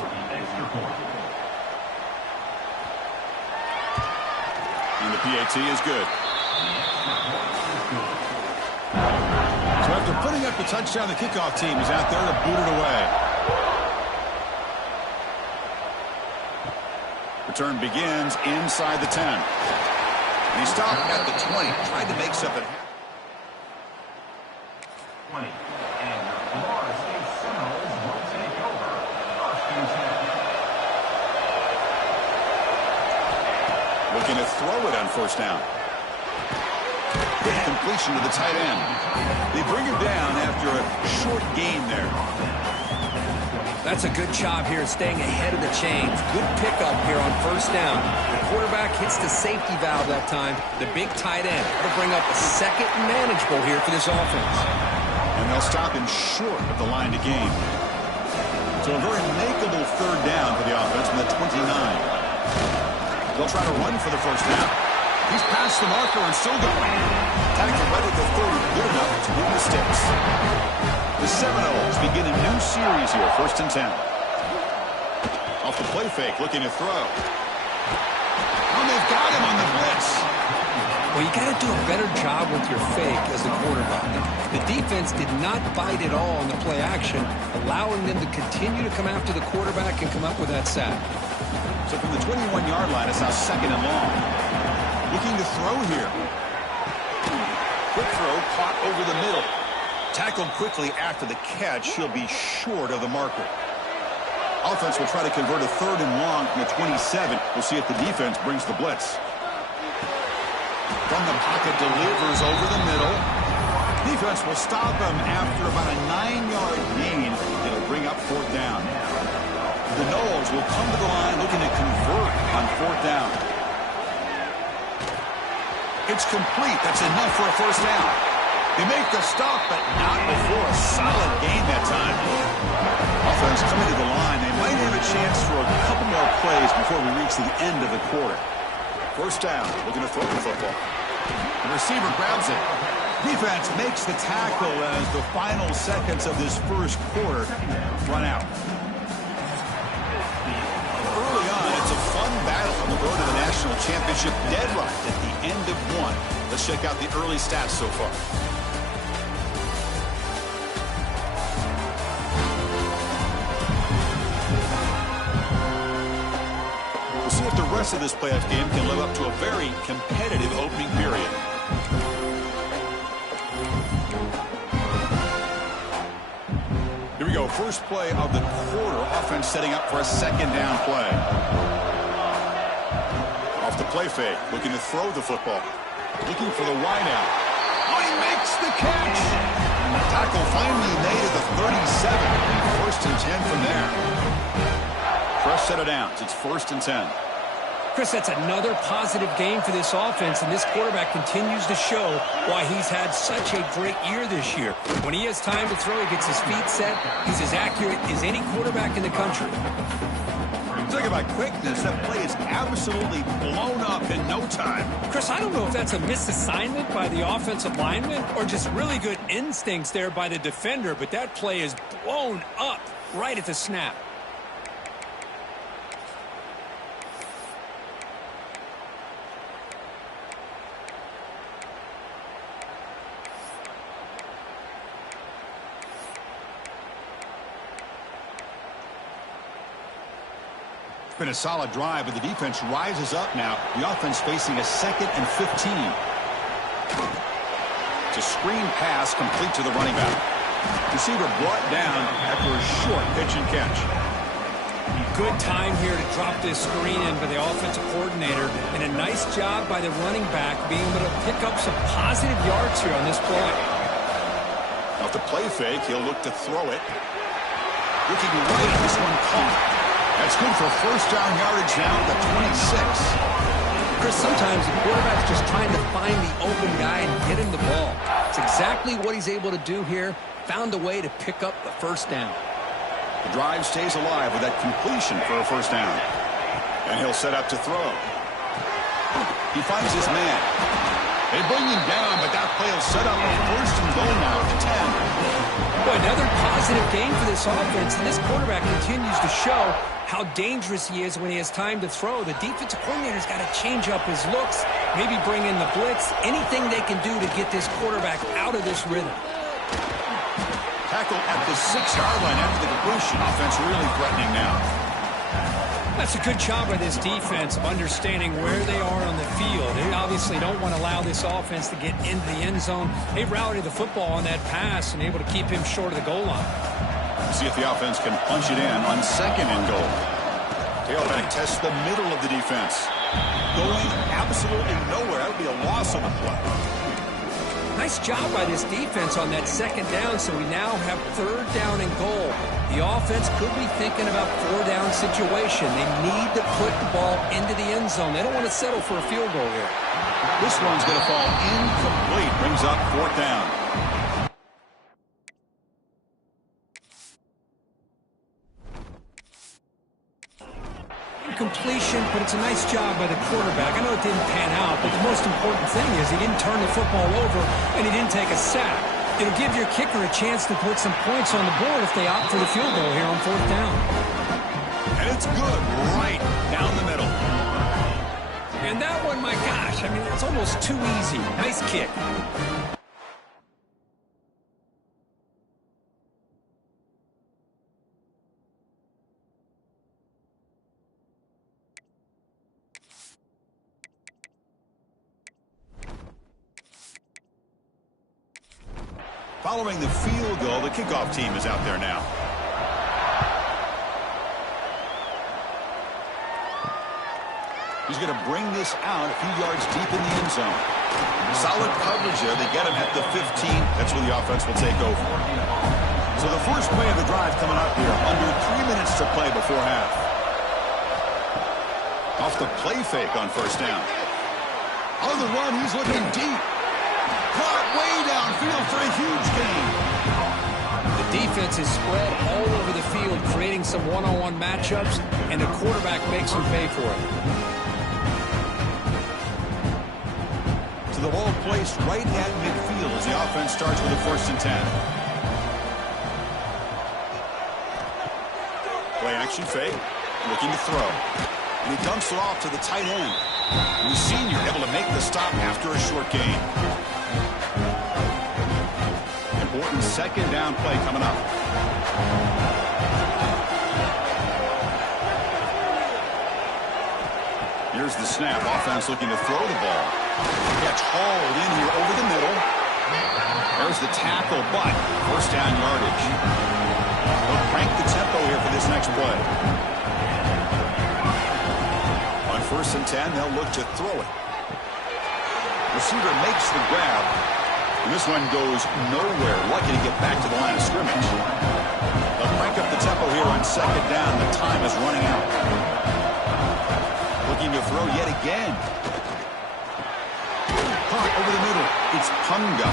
And the PAT is good. So after putting up the touchdown, the kickoff team is out there to boot it away. Return begins inside the 10. And he stopped at the 20, tried to make something happen. 20. And the Florida State Seminoles will take over. 1st and 10. Looking to throw it on first down. Good completion to the tight end. They bring him down after a short gain there. That's a good job here staying ahead of the chains. Good pickup here on first down. The quarterback hits the safety valve that time. The big tight end. That'll bring up a 2nd and manageable here for this offense. And they'll stop him short of the line to gain. So a very makeable 3rd down for the offense from the 29. They'll try to run for the first down. He's past the marker and still going. Tackle right at the 30, good enough to move the sticks. The Seminoles begin a new series here, 1st and 10. Off the play fake, looking to throw. Oh, they've got him on the blitz. Well, you got to do a better job with your fake as a quarterback. The defense did not bite at all on the play action, allowing them to continue to come after the quarterback and come up with that sack. So from the 21-yard line, it's now 2nd and long. Looking to throw here. Quick throw, caught over the middle. Tackled quickly after the catch. He'll be short of the marker. Offense will try to convert a 3rd and long from the 27. We'll see if the defense brings the blitz. From the pocket, delivers over the middle. Defense will stop him after about a 9-yard gain. It'll bring up 4th down. The Noles will come to the line looking to convert on 4th down. It's complete. That's enough for a first down. They make the stop, but not before a solid gain that time. Offense coming to the line. They might have a chance for a couple more plays before we reach the end of the quarter. First down, looking to throw the football. The receiver grabs it. Defense makes the tackle as the final seconds of this first quarter run out. Early on, it's a fun battle on the road to the national championship, dead right at the end of one. Let's check out the early stats so far. We'll see if the rest of this playoff game can live up to a very competitive opening period. Here we go. First play of the quarter. Offense setting up for a second down play. Off the play fake. Looking to throw the football. Looking for the wide out. Oh, he makes the catch. And the tackle finally made at the 37. First and 10 from there. Press set of downs. It's first and 10. Chris, that's another positive game for this offense, and this quarterback continues to show why he's had such a great year this year. When he has time to throw, he gets his feet set. He's as accurate as any quarterback in the country. Talk about quickness. That play is absolutely blown up in no time. Chris, I don't know if that's a misassignment by the offensive lineman or just really good instincts there by the defender, but that play is blown up right at the snap. It's been a solid drive, but the defense rises up now. The offense facing a 2nd and 15. It's a screen pass complete to the running back. Receiver brought down after a short pitch and catch. Good time here to drop this screen in by the offensive coordinator, and a nice job by the running back being able to pick up some positive yards here on this play. Off the play fake, he'll look to throw it. Looking right, this one caught. That's good for first down yardage now at the 26. Chris, sometimes the quarterback's just trying to find the open guy and get him the ball. It's exactly what he's able to do here. Found a way to pick up the first down. The drive stays alive with that completion for a first down. And he'll set up to throw. He finds his man. They bring him down, but that play will set up a first and goal now at the 10. Boy, another positive game for this offense, and this quarterback continues to show how dangerous he is when he has time to throw. The defensive coordinator's got to change up his looks, maybe bring in the blitz, anything they can do to get this quarterback out of this rhythm. Tackle at the 6-yard line after the completion. Offense really threatening now. That's a good job by this defense of understanding where they are on the field. They obviously don't want to allow this offense to get into the end zone. They routed the football on that pass and able to keep him short of the goal line. See if the offense can punch it in on 2nd and goal. Tailback tests the middle of the defense. Going absolutely nowhere. That would be a loss on the play. Nice job by this defense on that 2nd down, so we now have 3rd down and goal. The offense could be thinking about 4-down situation. They need to put the ball into the end zone. They don't want to settle for a field goal here. This one's going to fall incomplete. Brings up 4th down. Completion, but it's a nice job by the quarterback. I know it didn't pan out, but the most important thing is he didn't turn the football over and he didn't take a sack. It'll give your kicker a chance to put some points on the board if they opt for the field goal here on 4th down. And it's good right down the middle. And that one, my gosh, I mean, it's almost too easy. Nice kick. Following the field goal, the kickoff team is out there now. He's going to bring this out a few yards deep in the end zone. Solid coverage there. They get him at the 15. That's where the offense will take over. So the first play of the drive coming up here. Under 3 minutes to play before half. Off the play fake on first down. On the run, he's looking deep. Caught way downfield for a huge gain. The defense is spread all over the field, creating some one-on-one matchups, and the quarterback makes them pay for it. So the ball placed right at midfield as the offense starts with a 1st and 10. Play action fake, looking to throw. And he dumps it off to the tight end. And the senior able to make the stop after a short gain. Important 2nd down play coming up. Here's the snap. Offense looking to throw the ball. Gets hauled in here over the middle. There's the tackle, but first down yardage. They'll crank the tempo here for this next play. On 1st and 10, they'll look to throw it. Receiver makes the grab. And this one goes nowhere. Lucky to get back to the line of scrimmage. They'll crank up the tempo here on 2nd down. The time is running out. Looking to throw yet again. Caught over the middle. It's Punga.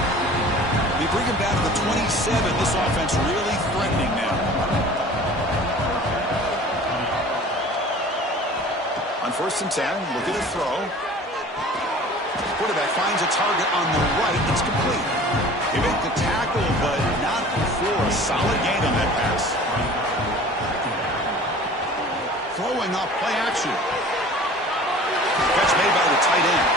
They bring him down to the 27. This offense really threatening now. On 1st and 10, look at the throw. Quarterback finds a target on the right. It's complete. They make the tackle, but not before a solid gain on that pass. Throwing off play action. Catch made by the tight end.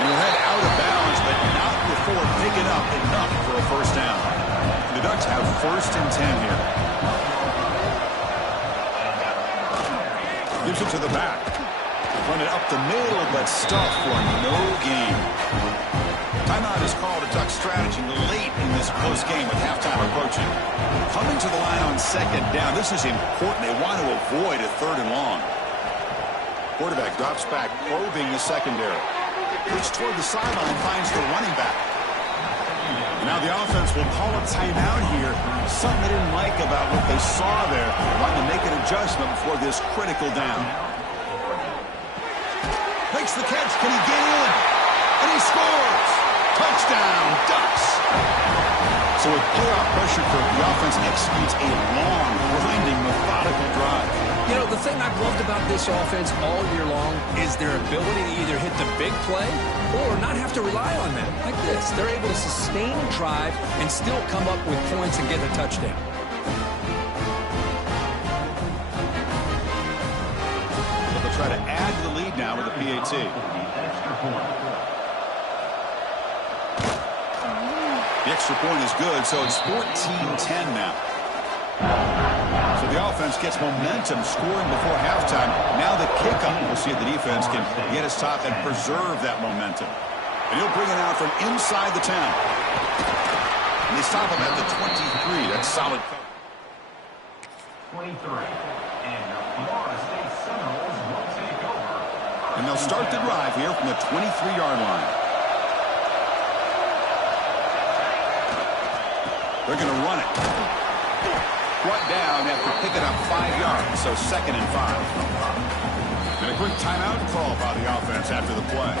And he'll head out of bounds, but not before picking up enough for a first down. The Ducks have 1st and 10 here. Gives it to the back. Run it up the middle, but stuffed for no gain. Timeout is called. A Duck strategy late in this close game with halftime approaching. Coming to the line on 2nd down. This is important. They want to avoid a 3rd and long. Quarterback drops back, probing the secondary. Looks toward the sideline, finds the running back. Now the offense will call a timeout here. Something they didn't like about what they saw there. Wanting to make an adjustment before this critical down. Makes the catch. Can he get in? And he scores! Touchdown, Ducks! So with playoff pressure, the offense executes a long, grinding, methodical drive. You know, the thing I've loved about this offense all year long is their ability to either hit the big play or not have to rely on them. Like this. They're able to sustain a drive and still come up with points and get a touchdown. They'll try to add to the lead now with a PAT. The extra point is good, so it's 14-10 now. So the offense gets momentum scoring before halftime. Now the kickoff. We'll see if the defense can get his top and preserve that momentum. And he'll bring it out from inside the 10. And they stop him at the 23. That's solid. 23. And the Florida State Seminoles will take over. And they'll start the drive here from the 23-yard line. They're going to run it. Brought down after picking up 5 yards, so 2nd and 5. And a quick timeout call by the offense after the play.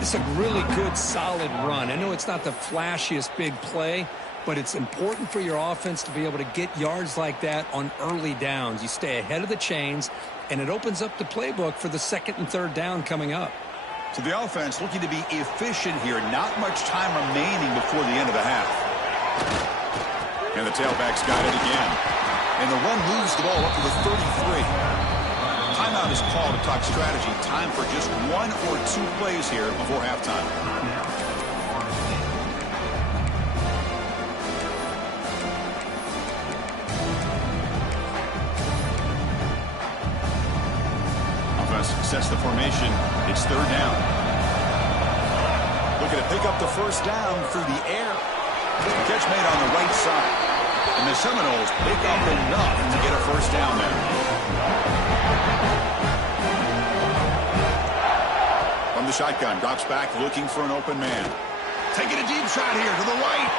It's a really good, solid run. I know it's not the flashiest big play, but it's important for your offense to be able to get yards like that on early downs. You stay ahead of the chains, and it opens up the playbook for the 2nd and 3rd down coming up. So the offense looking to be efficient here. Not much time remaining before the end of the half. And the tailback's got it again. And the run moves the ball up to the 33. Timeout is called to talk strategy. Time for just 1 or 2 plays here before halftime. Offense sets the formation. It's 3rd down. Looking to pick up the first down through the air. Catch made on the right side. And the Seminoles pick up enough to get a first down there. From the shotgun, drops back, looking for an open man. Taking a deep shot here to the right.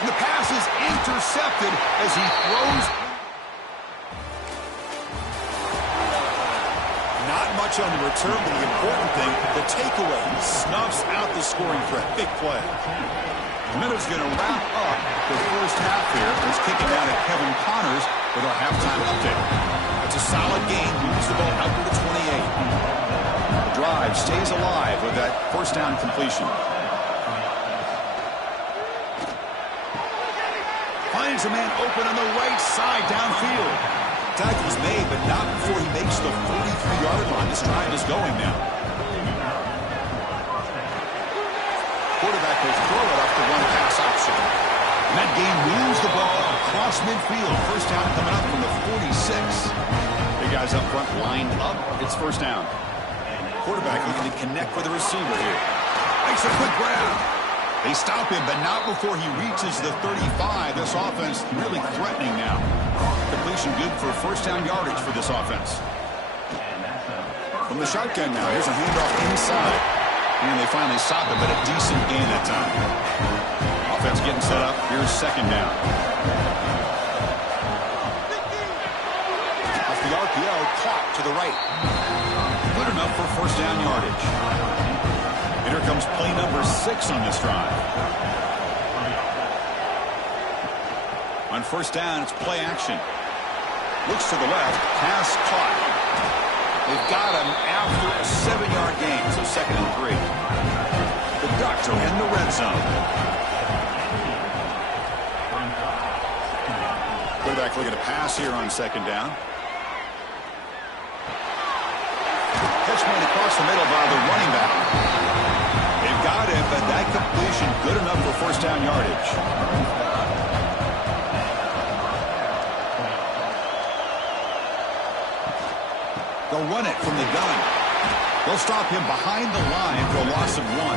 And the pass is intercepted as he throws. Not much on the return, but the important thing, the takeaway snuffs out the scoring threat. Big play. The Minnows going to wrap up the first half here. He's kicking down at Kevin Connors with our halftime update. It's a solid game. Moves the ball out to the 28. The drive stays alive with that first down completion. Finds a man open on the right side downfield. Tackle's made, but not before he makes the 43-yard line. This drive is going now. Quarterback will throw it off the one-pass option. And that game moves the ball across midfield. First down coming up from the 46. Big guys up front lined up. It's first down. quarterback looking to connect with the receiver here. Makes a quick grab. They stop him, but not before he reaches the 35. This offense really threatening now. Completion good for first down yardage for this offense. From the shotgun now, here's a handoff inside. And they finally stop him, but a decent gain that time. Offense getting set up. Here's second down. Off the RPO, caught to the right. Good enough for first down yardage. And here comes play number 6 on this drive. On first down, it's play action. Looks to the left, pass caught. They've got him after a 7-yard gain, so 2nd and 3. The Ducks are in the red zone. Quarterback looking to pass here on 2nd down. Catch made across the middle by the running back. They've got him, but that completion good enough for first down yardage. They'll run it from the gun. They'll stop him behind the line for a loss of 1.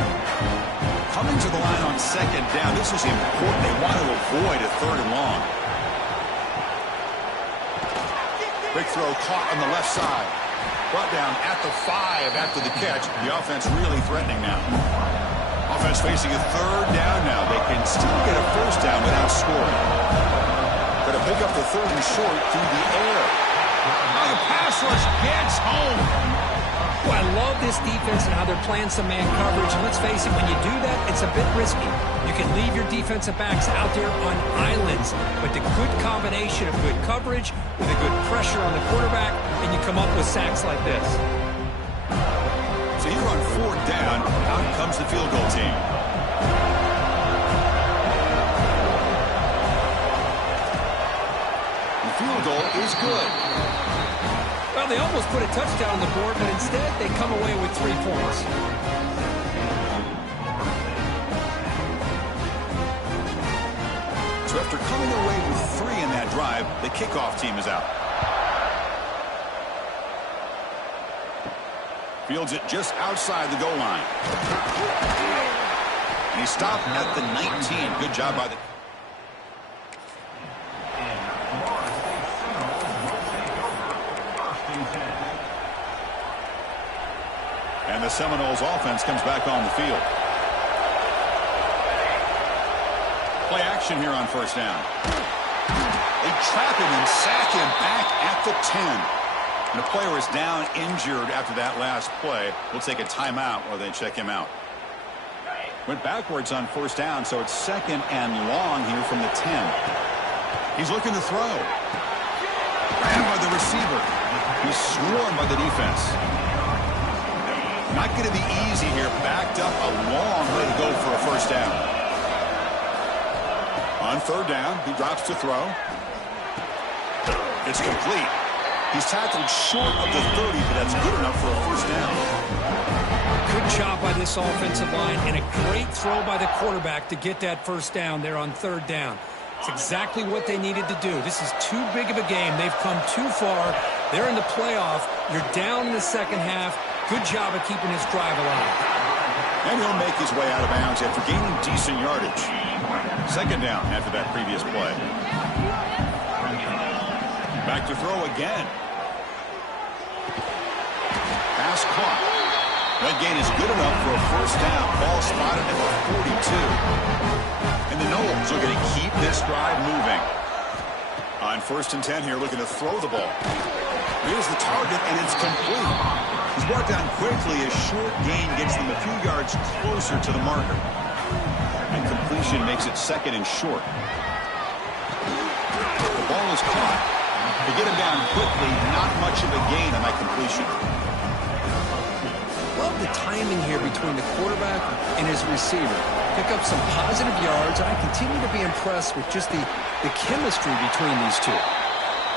Coming to the line on 2nd down. This is important. They want to avoid a 3rd and long. Big throw caught on the left side. Brought down at the 5 after the catch. The offense really threatening now. Offense facing a 3rd down now. They can still get a first down without scoring. Got to pick up the 3rd and short through the air. Now the pass rush gets home. Well, I love this defense and how they're playing some man coverage. And let's face it, when you do that, it's a bit risky. You can leave your defensive backs out there on islands. But the good combination of good coverage with a good pressure on the quarterback, and you come up with sacks like this. So here on 4th down, out comes the field goal team. The field goal is good. Well, they almost put a touchdown on the board, but instead they come away with 3 points. So after coming away with 3 in that drive, the kickoff team is out. Fields it just outside the goal line. And he stopped at the 19. Good job by the... And the Seminoles offense comes back on the field. Play action here on first down. They trap him and sack him back at the 10. And the player is down injured after that last play. We'll take a timeout while they check him out. Went backwards on first down, so it's 2nd and long here from the 10. He's looking to throw. Grabbed by the receiver. He's swarmed by the defense. Not going to be easy here. Backed up a long way to go for a first down. On 3rd down, he drops to throw. It's complete. He's tackled short of the 30, but that's good enough for a first down. Good job by this offensive line and a great throw by the quarterback to get that first down there on 3rd down. It's exactly what they needed to do. This is too big of a game. They've come too far. They're in the playoff. You're down in the second half. Good job of keeping this drive alive. And he'll make his way out of bounds after gaining decent yardage. 2nd down after that previous play. Back to throw again. Pass caught. That gain is good enough for a first down. Ball spotted at the 42. And the Noles are going to keep this drive moving. On 1st and 10 here, looking to throw the ball. Here's the target, and it's complete. He's brought down quickly. A short gain gets them a few yards closer to the marker. And completion makes it 2nd and short. The ball is caught. They get him down quickly. Not much of a gain on that completion. Love the timing here between the quarterback and his receiver. Pick up some positive yards, and I continue to be impressed with just the chemistry between these two.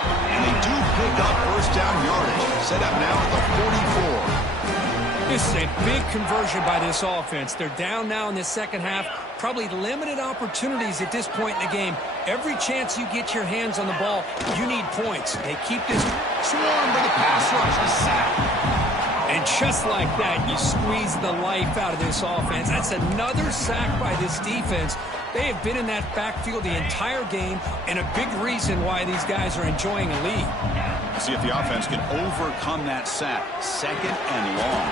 And they do pick up first down yardage. Set up now at the 44. This is a big conversion by this offense. They're down now in the second half. Probably limited opportunities at this point in the game. Every chance you get your hands on the ball, you need points. They keep this swarmed by the pass rush. A sack. And And just like that, you squeeze the life out of this offense. That's another sack by this defense. They have been in that backfield the entire game, and a big reason why these guys are enjoying a lead. See if the offense can overcome that sack. Second and long.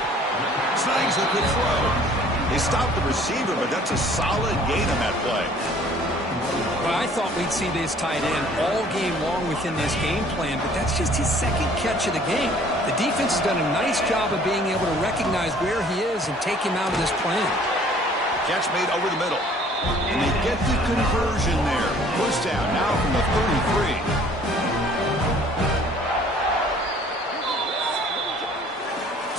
Snags a good throw. They stopped the receiver, but that's a solid gain on that play. Well, I thought we'd see this tight end all game long within this game plan, but that's just his second catch of the game. The defense has done a nice job of being able to recognize where he is and take him out of this plan. Catch made over the middle. And they get the conversion there. First down now from the 33.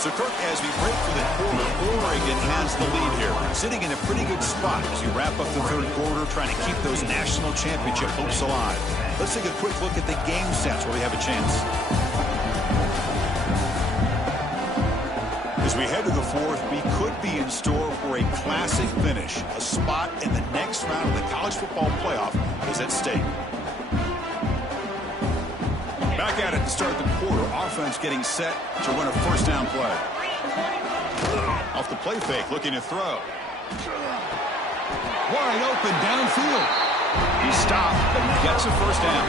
So, Kirk, as we break for the quarter, Oregon has the lead here. Sitting in a pretty good spot as we wrap up the third quarter, trying to keep those national championship hopes alive. Let's take a quick look at the game stats where we have a chance. As we head to the fourth, we could be in store for a classic finish. A spot in the next round of the college football playoff is at stake. Back at it to start the quarter. Offense getting set to run a first down play. Off the play fake, looking to throw. Wide open downfield. He stopped, but he gets a first down.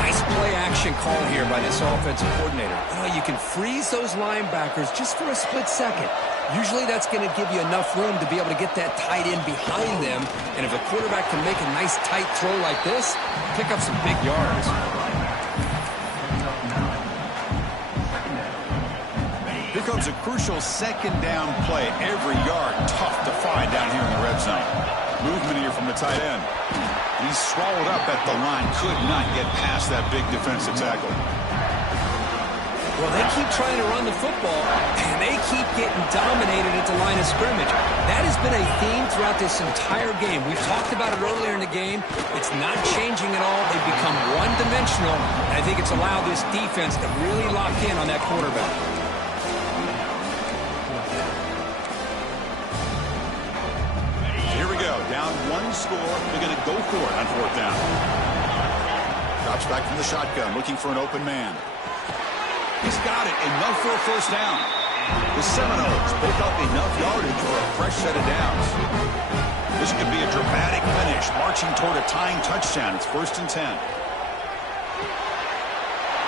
Nice play action call here by this offensive coordinator. You can freeze those linebackers just for a split second. Usually that's going to give you enough room to be able to get that tight end behind them. And if a quarterback can make a nice tight throw like this, pick up some big yards. Here comes a crucial second down play. Every yard tough to find down here in the red zone. Movement here from the tight end. He's swallowed up at the line. Could not get past that big defensive tackle. Well, they keep trying to run the football, and they keep getting dominated at the line of scrimmage. That has been a theme throughout this entire game. We've talked about it earlier in the game. It's not changing at all. They've become one-dimensional, and I think it's allowed this defense to really lock in on that quarterback. Here we go. Down one score. They're going to go for it on fourth down. Drops back from the shotgun, looking for an open man. He's got it. Enough for a first down. The Seminoles pick up enough yardage for a fresh set of downs. This could be a dramatic finish, marching toward a tying touchdown. It's 1st and 10.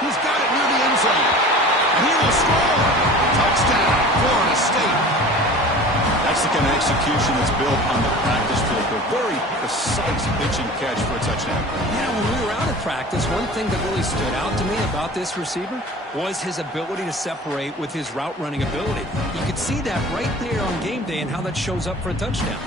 He's got it near the end zone. And he will score. Touchdown, Florida State. That's the kind of execution that's built on the practice field. A very precise pitch and catch for a touchdown. Yeah, when we were out of practice, one thing that really stood out to me about this receiver was his ability to separate with his route running ability. You could see that right there on game day and how that shows up for a touchdown.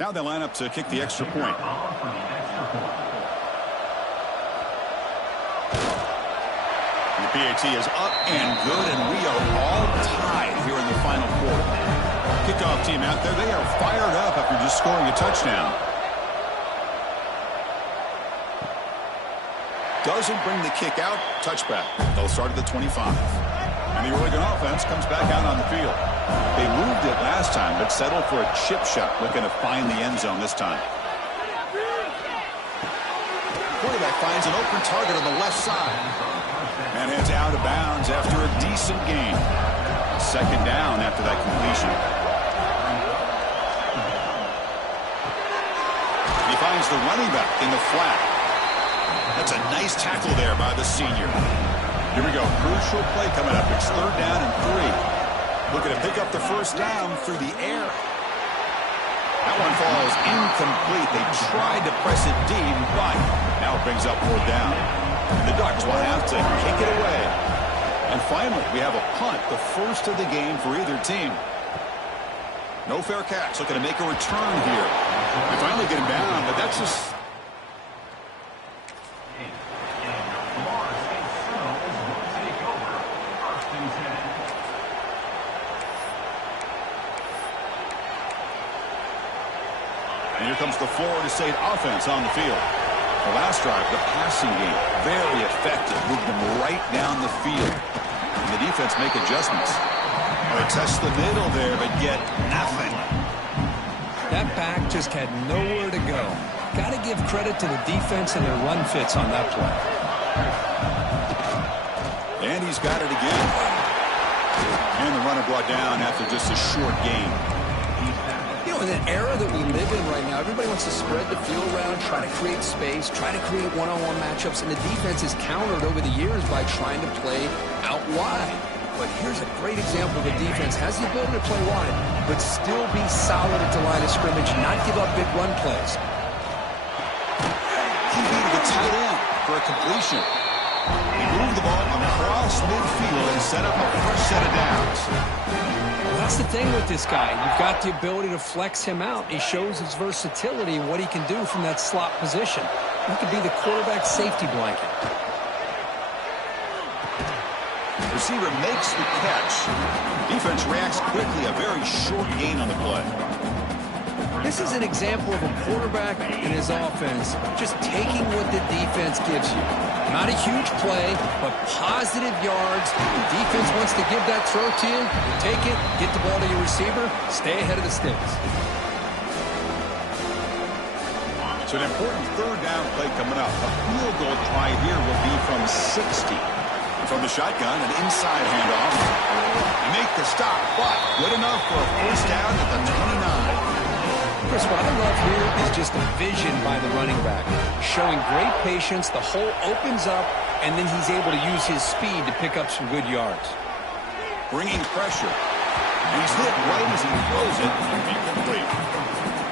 Now they line up to kick the extra point. The PAT is up and good, and we are all tied here in the final quarter. Kickoff team out there, they are fired up after just scoring a touchdown. Doesn't bring the kick out, touchback. They'll start at the 25. And the Oregon offense comes back out on the field. They moved it last time, but settled for a chip shot, looking to find the end zone this time. Quarterback finds an open target on the left side. And heads out of bounds after a decent gain. Second down after that completion. He finds the running back in the flat. That's a nice tackle there by the senior. Here we go. Crucial play coming up. It's 3rd down and 3. Looking to pick up the first down through the air. That one falls incomplete. They tried to press it deep, but now it brings up 4th down. And the Ducks will have to kick it away. And finally, we have a punt, the first of the game for either team. No fair catch. Looking to make a return here. They finally get him down, but that's just... And here comes the Florida State offense on the field. The last drive, the passing game, very effective. Moved them right down the field. And the defense make adjustments. They test the middle there, but get nothing. That back just had nowhere to go. Got to give credit to the defense and their run fits on that play. And he's got it again. And the runner brought down after just a short gain. You know, in the era that we live in right now, everybody wants to spread the field around, try to create space, try to create one-on-one matchups, and the defense is countered over the years by trying to play out wide. But here's a great example. The defense has the ability to play wide, but still be solid at the line of scrimmage, not give up big run plays. He beat the tight end for a completion. He moved the ball across midfield and set up a fresh set of downs. Well, that's the thing with this guy. You've got the ability to flex him out. He shows his versatility and what he can do from that slot position. He could be the quarterback safety blanket. Receiver makes the catch. Defense reacts quickly. A very short gain on the play. This is an example of a quarterback and his offense just taking what the defense gives you. Not a huge play, but positive yards. The defense wants to give that throw to you. You take it, get the ball to your receiver, stay ahead of the sticks. So an important third down play coming up. A field goal try here will be from 60. From the shotgun, an inside handoff. Make the stop, but good enough for a first down at the 29. Chris, what I love here is just a vision by the running back. Showing great patience, the hole opens up, and then he's able to use his speed to pick up some good yards. Bringing pressure. And he's hit right as he throws it. Incomplete.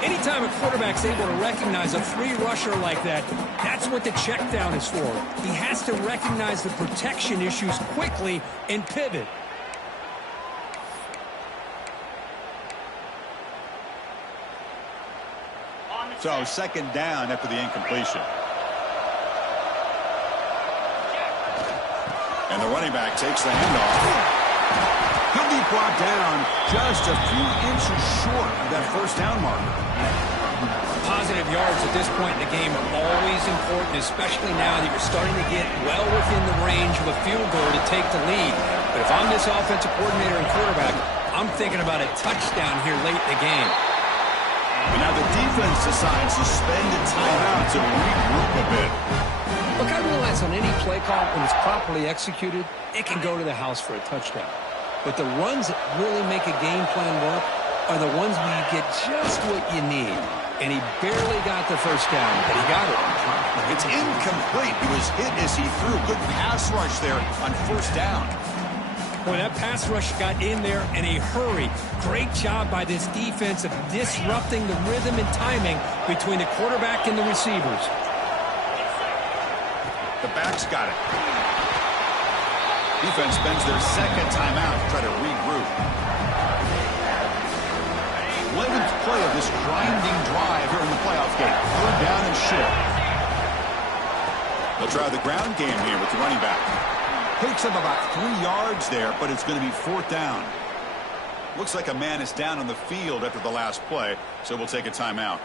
Anytime a quarterback's able to recognize a free rusher like that, that's what the check down is for. He has to recognize the protection issues quickly and pivot. So second down after the incompletion. And the running back takes the handoff. He'll be brought down just a few inches short of that first down marker. Positive yards at this point in the game are always important, especially now that you're starting to get well within the range of a field goal to take the lead. But if I'm this offensive coordinator and quarterback, I'm thinking about a touchdown here late in the game. And now the defense decides to spend a timeout to regroup a bit. Look, I realize on any play call, when it's properly executed, it can go to the house for a touchdown. But the runs that really make a game plan work are the ones where you get just what you need. And he barely got the first down, but he got it. It's incomplete. He was hit as he threw. Good pass rush there on first down. Boy, that pass rush got in there in a hurry. Great job by this defense of disrupting the rhythm and timing between the quarterback and the receivers. The back's got it. Defense spends their second timeout to try to regroup. 11th play of this grinding drive here in the playoff game. Third down and short. They'll try the ground game here with the running back. Takes up about 3 yards there, but it's going to be fourth down. Looks like a man is down on the field after the last play, so we'll take a timeout.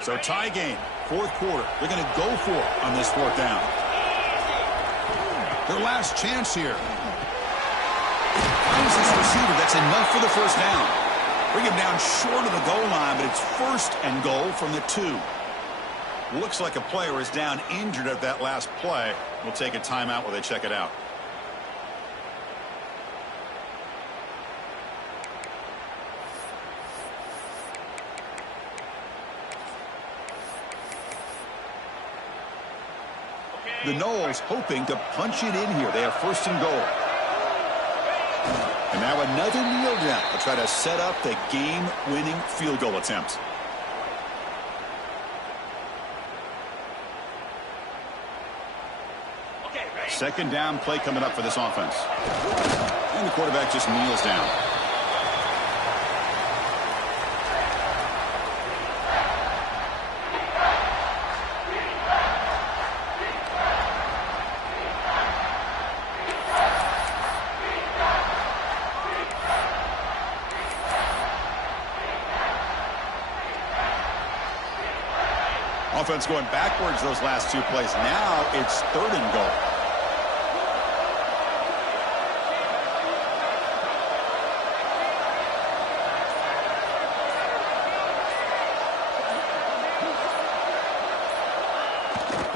So tie game, fourth quarter. They're going to go for it on this fourth down. Their last chance here. Finds this receiver. That's enough for the first down. Bring him down short of the goal line, but it's first and goal from the 2. Looks like a player is down injured at that last play. We'll take a timeout while they check it out. The Noles hoping to punch it in here. They have first and goal. And now another kneel down to try to set up the game-winning field goal attempt. Second down play coming up for this offense. And the quarterback just kneels down. Offense going backwards those last 2 plays. Now it's third and goal.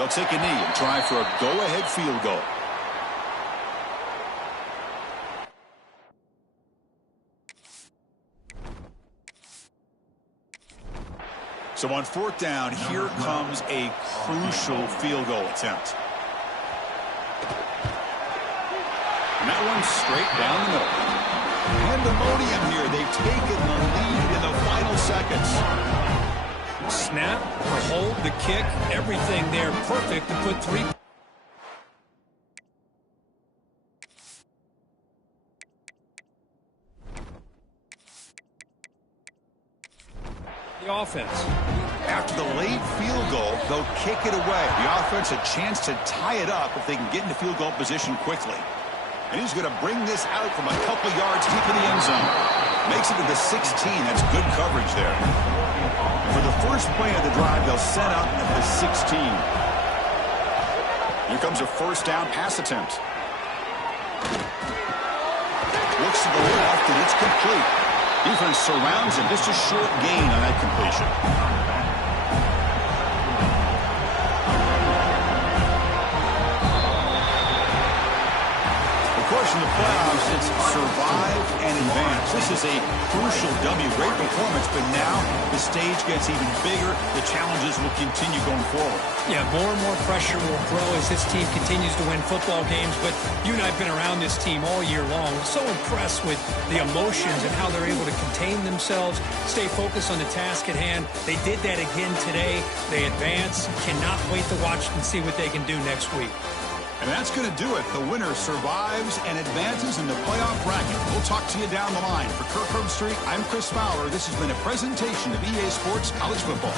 They'll take a knee and try for a go-ahead field goal. So on fourth down, here comes a crucial field goal attempt. And that one's straight down the middle. Pandemonium here. They've taken the lead in the final seconds. Snap, hold, the kick, everything there perfect to put 3. The offense. After the late field goal, they'll kick it away. The offense a chance to tie it up if they can get into field goal position quickly. And he's going to bring this out from a couple yards deep in the end zone. Makes it to the 16. That's good coverage there. For the first play of the drive, they'll set up at the 16. Here comes a first down pass attempt. Looks to the left, and it's complete. Defense surrounds him. Just a short gain on that completion. Of course, in the playoffs, it's survive and advance. This is a crucial W. Great performance, but now the stage gets even bigger. The challenges will continue going forward. Yeah, more and more pressure will grow as this team continues to win football games. But you and I have been around this team all year long. So impressed with the emotions and how they're able to contain themselves, stay focused on the task at hand. They did that again today. They advance. Cannot wait to watch and see what they can do next week. And that's going to do it. The winner survives and advances in the playoff bracket. We'll talk to you down the line. For Kirk Herbstreit, I'm Chris Fowler. This has been a presentation of EA Sports College Football.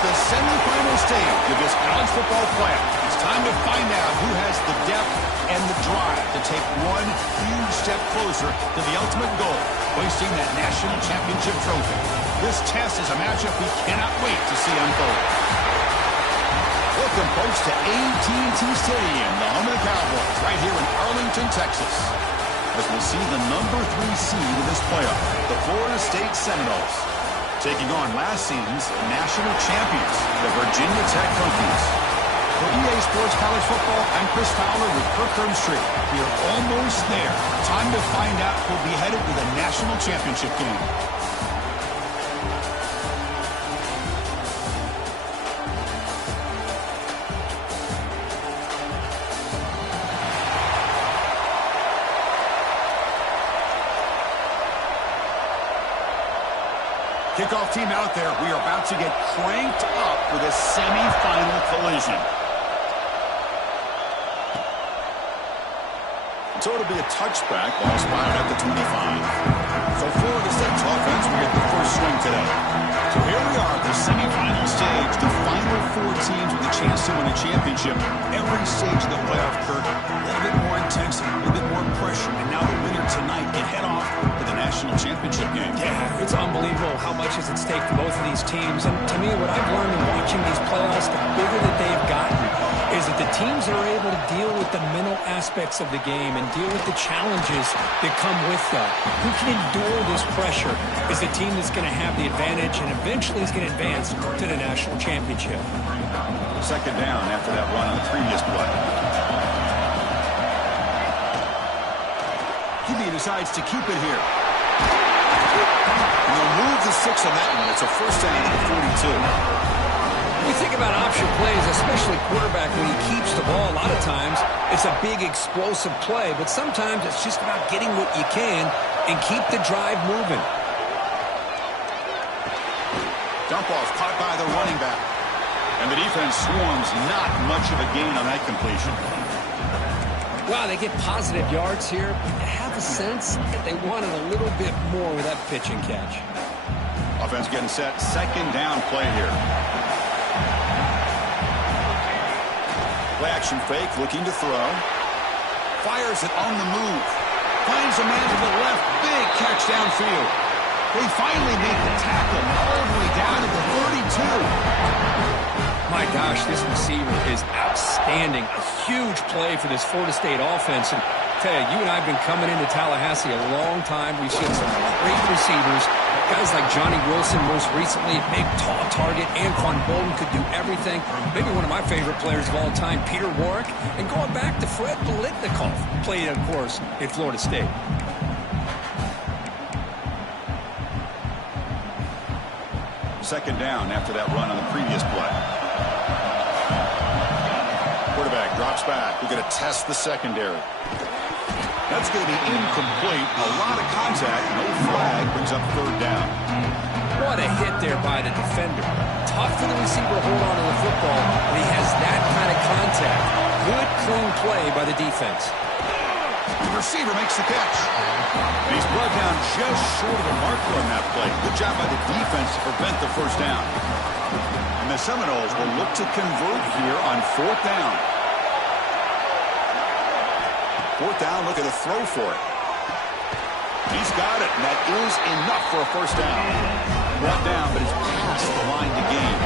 The semifinal stage of this college football playoff. It's time to find out who has the depth and the drive to take one huge step closer to the ultimate goal, hoisting that national championship trophy. This test is a matchup we cannot wait to see unfold. We'll Welcome, folks, to AT&T Stadium, the home of the Cowboys, right here in Arlington, Texas. As we'll see the number 3 seed in this playoff, the Florida State Seminoles, taking on last season's national champions, the Virginia Tech Hokies. For EA Sports College Football, I'm Chris Fowler with Kirk Herbstreit. We are almost there. Time to find out who'll be headed to the national championship game. Kickoff team out there. We are about to get cranked up for this semifinal collision. So it'll be a touchback. Ball spotted at the 25. So Florida State's offense will get the first swing today. So here we are at the semifinal stage. The final 4 teams with a chance to win a championship. Every stage of the playoff, Kirk, a little bit more intensity, a little bit more pressure. And now the winner tonight can head off to the national championship game. Yeah, it's unbelievable how much is at stake for both of these teams. And to me, what I've learned in watching these playoffs, the bigger that they've gotten, is that the teams that are able to deal with the mental aspects of the game and deal with the challenges that come with that. Who can endure this pressure is the team that's going to have the advantage and eventually is going to advance to the national championship. Second down after that run on the previous play. QB decides to keep it here. And they'll move the 6 on that one. It's a first down at the 42. When you think about option plays, especially quarterback, when he keeps the ball, a lot of times it's a big explosive play, but sometimes it's just about getting what you can and keep the drive moving. Dump off caught by the running back. And the defense swarms, not much of a gain on that completion. Wow, they get positive yards here, but you have a sense that they wanted a little bit more with that pitch and catch. Offense getting set, second down play here. Play action fake, looking to throw. Fires it on the move. Finds a man to the left. Big catch downfield. They finally make the tackle all the way down to the 32. My gosh, this receiver is outstanding. A huge play for this Florida State offense. And I tell you, you and I have been coming into Tallahassee a long time. We've seen some great receivers. Guys like Johnny Wilson, most recently, a big, tall target. Anquan Bolden could do everything. Maybe one of my favorite players of all time, Peter Warrick. And going back to Fred Biletnikoff, played, of course, at Florida State. Second down after that run on the previous play. Quarterback drops back. We're going to test the secondary. That's going to be incomplete. A lot of contact. No flag. Brings up third down. What a hit there by the defender. Tough for the receiver to hold on to the football, but he has that kind of contact. Good, clean play by the defense. The receiver makes the catch. And he's brought down just short of the marker on that play. Good job by the defense to prevent the first down. And the Seminoles will look to convert here on fourth down. Fourth down, look at a throw for it. He's got it, and that is enough for a first down. Brought down, but it's past the line to gain.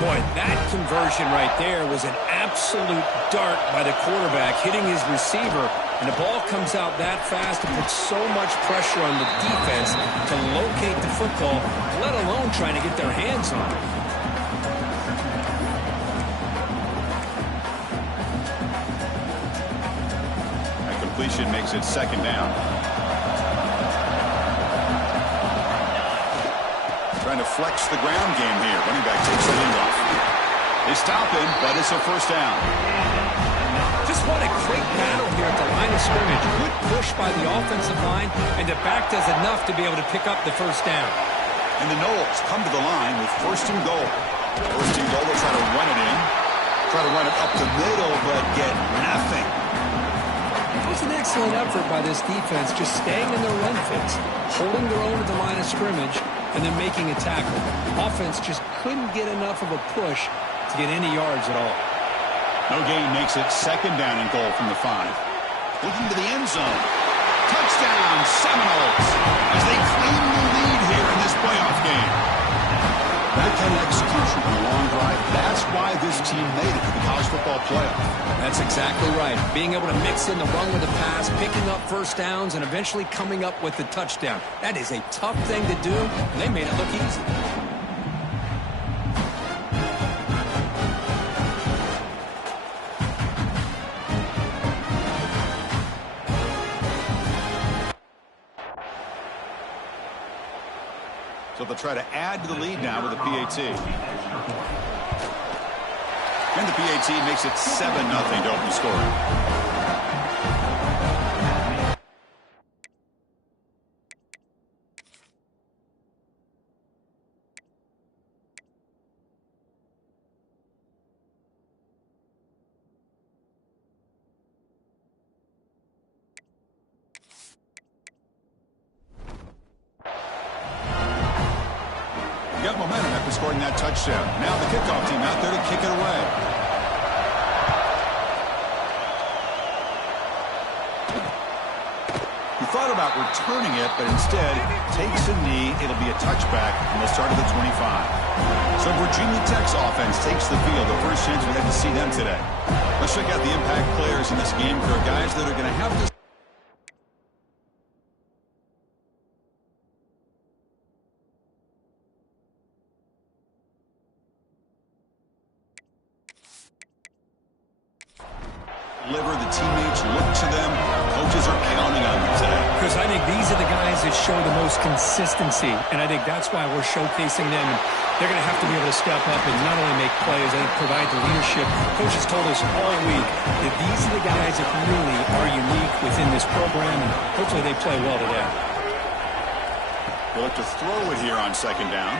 Boy, that conversion right there was an absolute dart by the quarterback, hitting his receiver, and the ball comes out that fast and puts so much pressure on the defense to locate the football, let alone trying to get their hands on it. Completion makes it second down. Trying to flex the ground game here. Running back takes the lead off. They stop him, but it's a first down. Just what a great battle here at the line of scrimmage. Good push by the offensive line, and the back does enough to be able to pick up the first down. And the Noles come to the line with first and goal. First and goal, they'll try to run it in. Try to run it up the middle, but get nothing. It was an excellent effort by this defense, just staying in their run fits, holding their own at the line of scrimmage, and then making a tackle. Offense just couldn't get enough of a push to get any yards at all. No gain makes it second down and goal from the 5. Looking to the end zone. Touchdown, Seminoles, as they claim the lead here in this playoff game. That kind of execution on a long drive, that's why this team made it to the college football playoff. That's exactly right. Being able to mix in the run with the pass, picking up first downs, and eventually coming up with the touchdown. That is a tough thing to do, and they made it look easy. So they'll try to add to the lead now with a PAT. And the PAT makes it 7-0 to open the score. Got momentum after scoring that touchdown. Now the kickoff team out there to kick it away. He thought about returning it, but instead takes a knee. It'll be a touchback, and they'll start at the 25. So Virginia Tech's offense takes the field. The first chance we had to see them today. Let's check out the impact players in this game. There are guys that are going to have to deliver. The teammates look to them. Coaches are counting on them today. Chris, I think these are the guys that show the most consistency, and I think that's why we're showcasing them. And they're going to have to be able to step up and not only make plays, I think provide the leadership. Coaches told us all week that these are the guys that really are unique within this program, and hopefully they play well today. He'll look to throw it here on second down.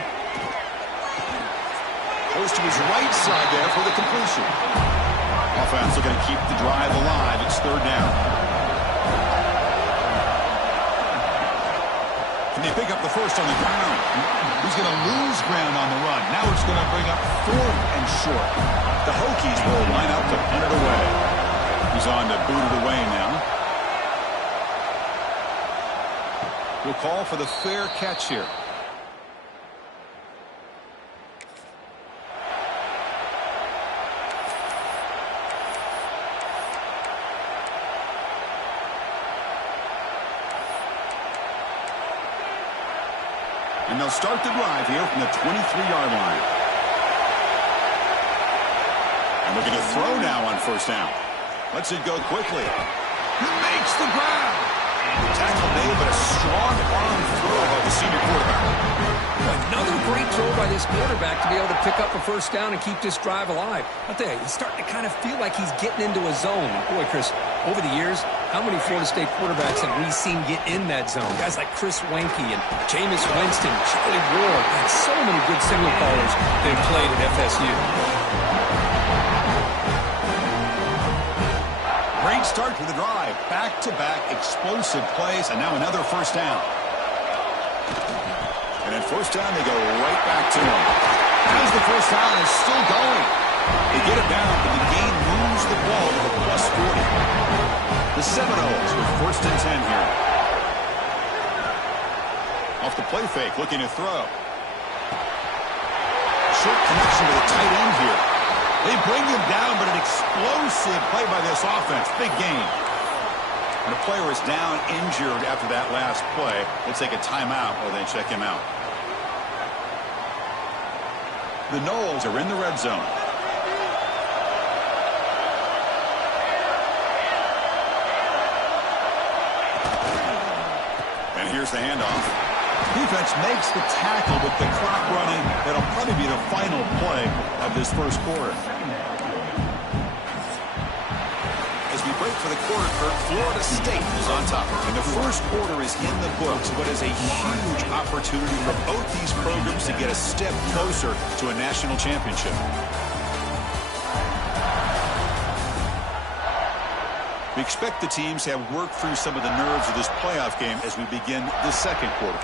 Goes to his right side there for the completion. Offense are going to keep the drive alive. It's third down. Can they pick up the first on the ground? He's going to lose ground on the run. Now it's going to bring up fourth and short. The Hokies will line up to punt it away. He's on to boot it away now. We'll call for the fair catch here. And they'll start the drive here from the 23-yard line. And looking to throw now on first down. Lets it go quickly. He makes the grab. Tackle made, but a strong arm throw by the senior quarterback. Another great throw by this quarterback to be able to pick up a first down and keep this drive alive. I'll tell you, he's starting to kind of feel like he's getting into a zone. Boy, Chris, over the years, how many Florida State quarterbacks have we seen get in that zone? Guys like Chris Weinke and Jameis Winston, Charlie Ward, and so many good signal callers that have played at FSU. Great start to the drive. Back-to-back explosive plays, and now another first down. And at first down, they go right back to him. As the first down is still going. They get it down, but the game moves the ball to the plus 40. The Seminoles with first and 10 here. Off the play fake, looking to throw. Short connection to the tight end here. They bring him down, but an explosive play by this offense. Big game. And a player is down injured after that last play. They take a timeout or they check him out. The Noles are in the red zone. And here's the handoff. Defense makes the tackle with the clock running. That'll probably be the final play of this first quarter. As we break for the quarter, Kirk, Florida State is on top. And the first quarter is in the books, but is a huge opportunity for both these programs to get a step closer to a national championship. We expect the teams to have worked through some of the nerves of this playoff game as we begin the second quarter.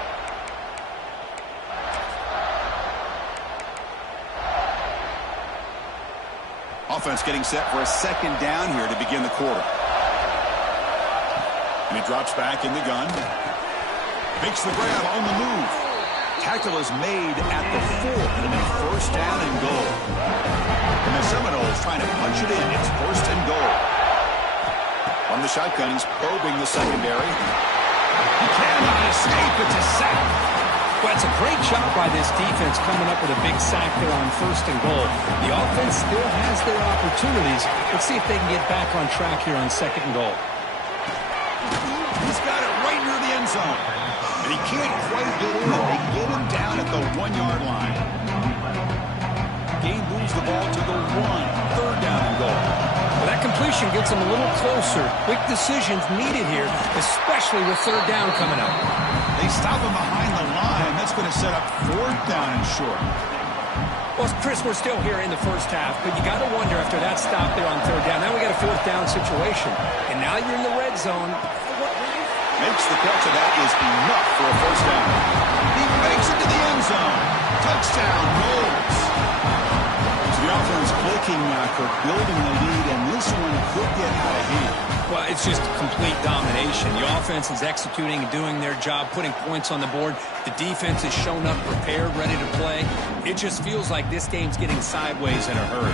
Offense getting set for a second down here to begin the quarter. And he drops back in the gun. Makes the grab on the move. Tackle is made at the 4, and a first down and goal. trying to punch it in. It's first and goal. From the shotgun, he's probing the secondary. He cannot escape. It's a sack. Well, it's a great job by this defense coming up with a big sack there on first and goal. The offense still has their opportunities. Let's see if they can get back on track here on second and goal. He's got it right near the end zone. And he can't quite get in. They get him down at the 1-yard line. Gain moves the ball to the 1. Third down and goal. Well, that completion gets them a little closer. Quick decisions needed here, especially with third down coming up. They stop him behind the line. That's going to set up fourth down and short. Well, Chris, we're still here in the first half, but you got to wonder after that stop there on third down. Now we got a fourth down situation, and now you're in the red zone. Makes the catch, and that is enough for a first down. He makes it to the end zone. Touchdown, Knowles. So the offense clicking, Kirk, building the lead, and this one could get out of hand. Well, it's just complete domination. The offense is executing and doing their job, putting points on the board. The defense has shown up prepared, ready to play. It just feels like this game's getting sideways in a hurry.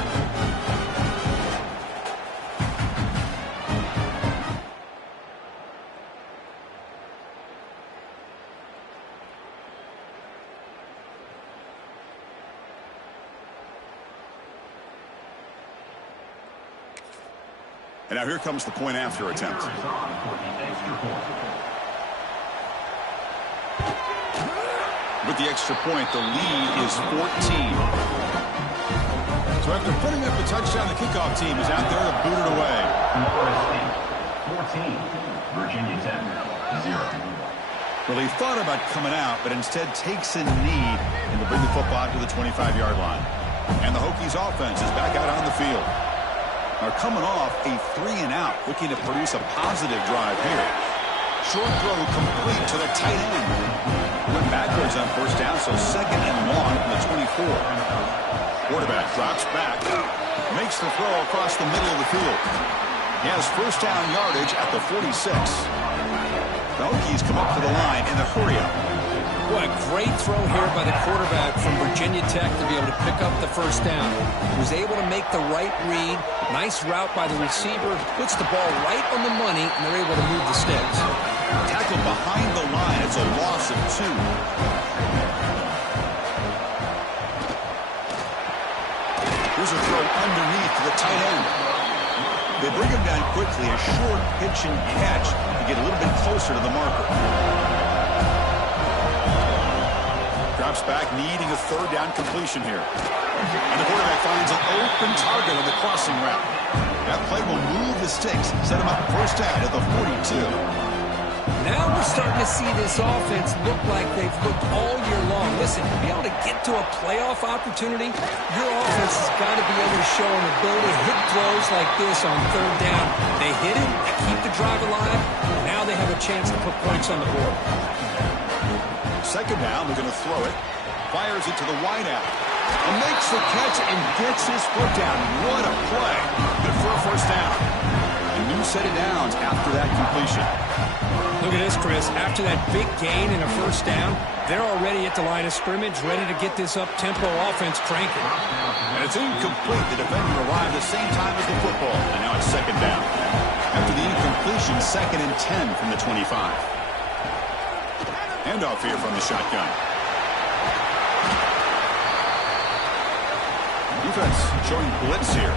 And now here comes the point after attempt. With the extra point, the lead is 14. So after putting up a touchdown, the kickoff team is out there to boot it away. 14, Virginia Tech, 0. Well, he thought about coming out, but instead takes a knee and to bring the football out to the 25-yard line. And the Hokies offense is back out on the field. Are coming off a 3-and-out, looking to produce a positive drive here. Short throw complete to the tight end. Went backwards on first down, so second and long from the 24. Quarterback drops back, makes the throw across the middle of the field. He has first down yardage at the 46. The Hokies come up to the line in the hurry-up. What a great throw here by the quarterback from Virginia Tech to be able to pick up the first down. He was able to make the right read. Nice route by the receiver. Puts the ball right on the money, and they're able to move the sticks. Tackled behind the line. It's a loss of 2. Here's a throw underneath to the tight end. They bring him down quickly. A short pitch and catch to get a little bit closer to the marker. Drops back, needing a third down completion here. And the quarterback finds an open target on the crossing route. That play will move the sticks, set him up first down at the 42. Now we're starting to see this offense look like they've looked all year long. Listen, to be able to get to a playoff opportunity, your offense has got to be able to show an ability to hit throws like this on third down. They hit it, they keep the drive alive, and now they have a chance to put points on the board. Second down, they're going to throw it. Fires it to the wideout. And makes the catch and gets his foot down. What a play. Good for a first down. A new set of downs after that completion. Look at this, Chris. After that big gain and a first down, they're already at the line of scrimmage, ready to get this up-tempo offense cranking. And it's incomplete. The defender arrived the same time as the football. And now it's second down. After the incompletion, second and 10 from the 25. Handoff here from the shotgun. Defense showing blitz here.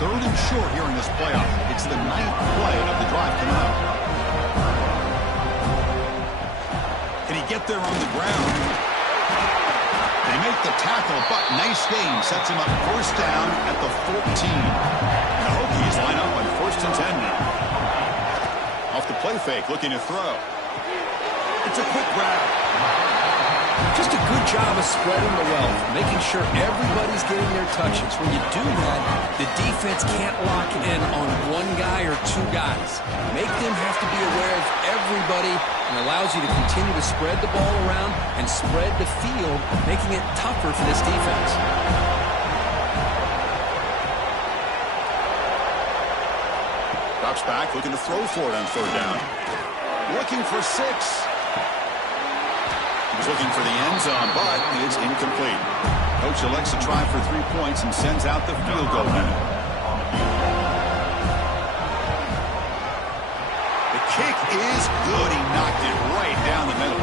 Third and short here in this playoff. It's the 9th play of the drive coming up. Can he get there on the ground? They make the tackle, but nice game. Sets him up first down at the 14. And the Hokies line up on first and 10 now. Off the play fake, looking to throw. It's a quick grab. Just a good job of spreading the wealth, making sure everybody's getting their touches. When you do that, the defense can't lock in on one guy or two guys. Make them have to be aware of everybody and allows you to continue to spread the ball around and spread the field, making it tougher for this defense. Drops back, looking to throw for it on third down. Looking for 6. He's looking for the end zone, but it's incomplete. Coach elects to try for 3 points and sends out the field goal unit. is good. He knocked it right down the middle.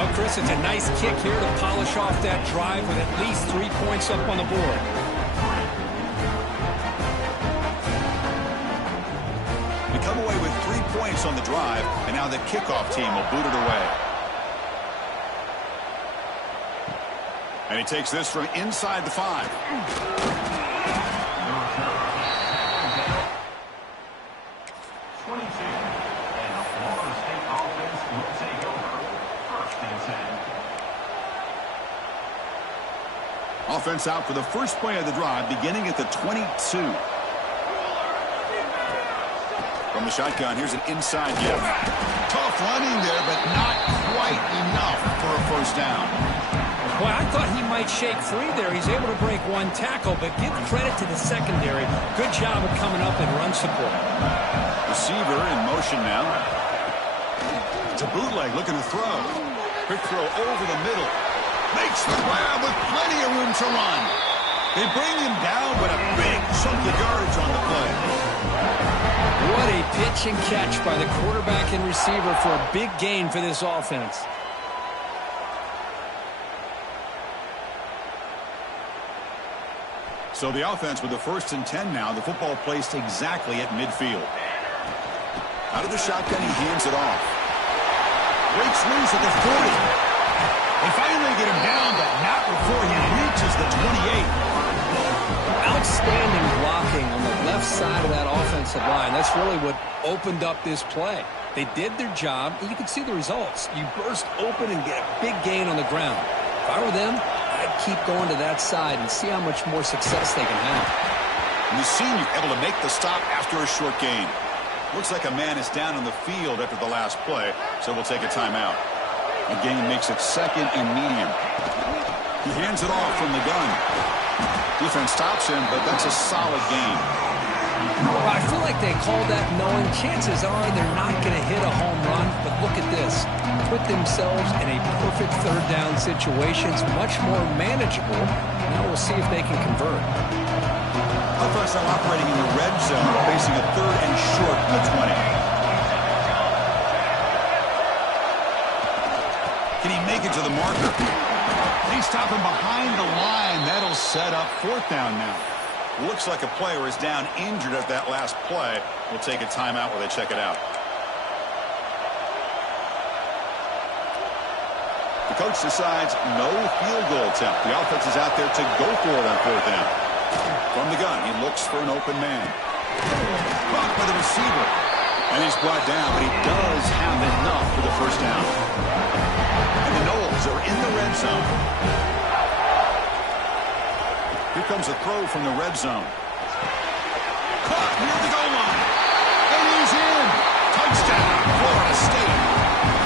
Oh, Chris, it's a nice kick here to polish off that drive with at least 3 points up on the board. We come away with 3 points on the drive, and now the kickoff team will boot it away. And he takes this from inside the 5. 22, and the Florida State offense will take over. 1st and 10. Offense out for the first play of the drive, beginning at the 22. From the shotgun, here's an inside give. Tough running there, but not quite enough for a first down. Well, I thought he might shake free there. He's able to break 1 tackle, but give credit to the secondary. Good job of coming up in run support. Receiver in motion now. It's a bootleg looking to throw. Quick throw over the middle. Makes the grab with plenty of room to run. They bring him down, but a big chunk of yardage on the play. What a pitch and catch by the quarterback and receiver for a big gain for this offense. So the offense with the 1st and 10 now. The football placed exactly at midfield. Out of the shotgun, he hands it off. Breaks loose at the 40. They finally get him down, but not before he reaches the 28. Outstanding blocking on the left side of that offensive line. That's really what opened up this play. They did their job, and you can see the results. You burst open and get a big gain on the ground. If I were them, I'd keep going to that side and see how much more success they can have. And the senior able to make the stop after a short gain. Looks like a man is down on the field after the last play, so we'll take a timeout. Again, makes it 2nd and medium. He hands it off from the gun. Defense stops him, but that's a solid gain. Well, I feel like they called that knowing chances are they're not going to hit a home run, but look at this. Put themselves in a perfect 3rd down situation. It's much more manageable. Now we'll see if they can convert. Offense now operating in the red zone, facing a 3rd and short from the 20. Can he make it to the marker? They stop him behind the line. That'll set up 4th down now. Looks like a player is down injured at that last play. We'll take a timeout while they check it out. The coach decides no field goal attempt. The offense is out there to go for it on 4th down. From the gun, he looks for an open man. Caught by the receiver. And he's brought down, but he does have enough for the first down. And the Noles are in the red zone. Here comes a throw from the red zone. Caught near the goal line. And he's in. Touchdown, Florida State.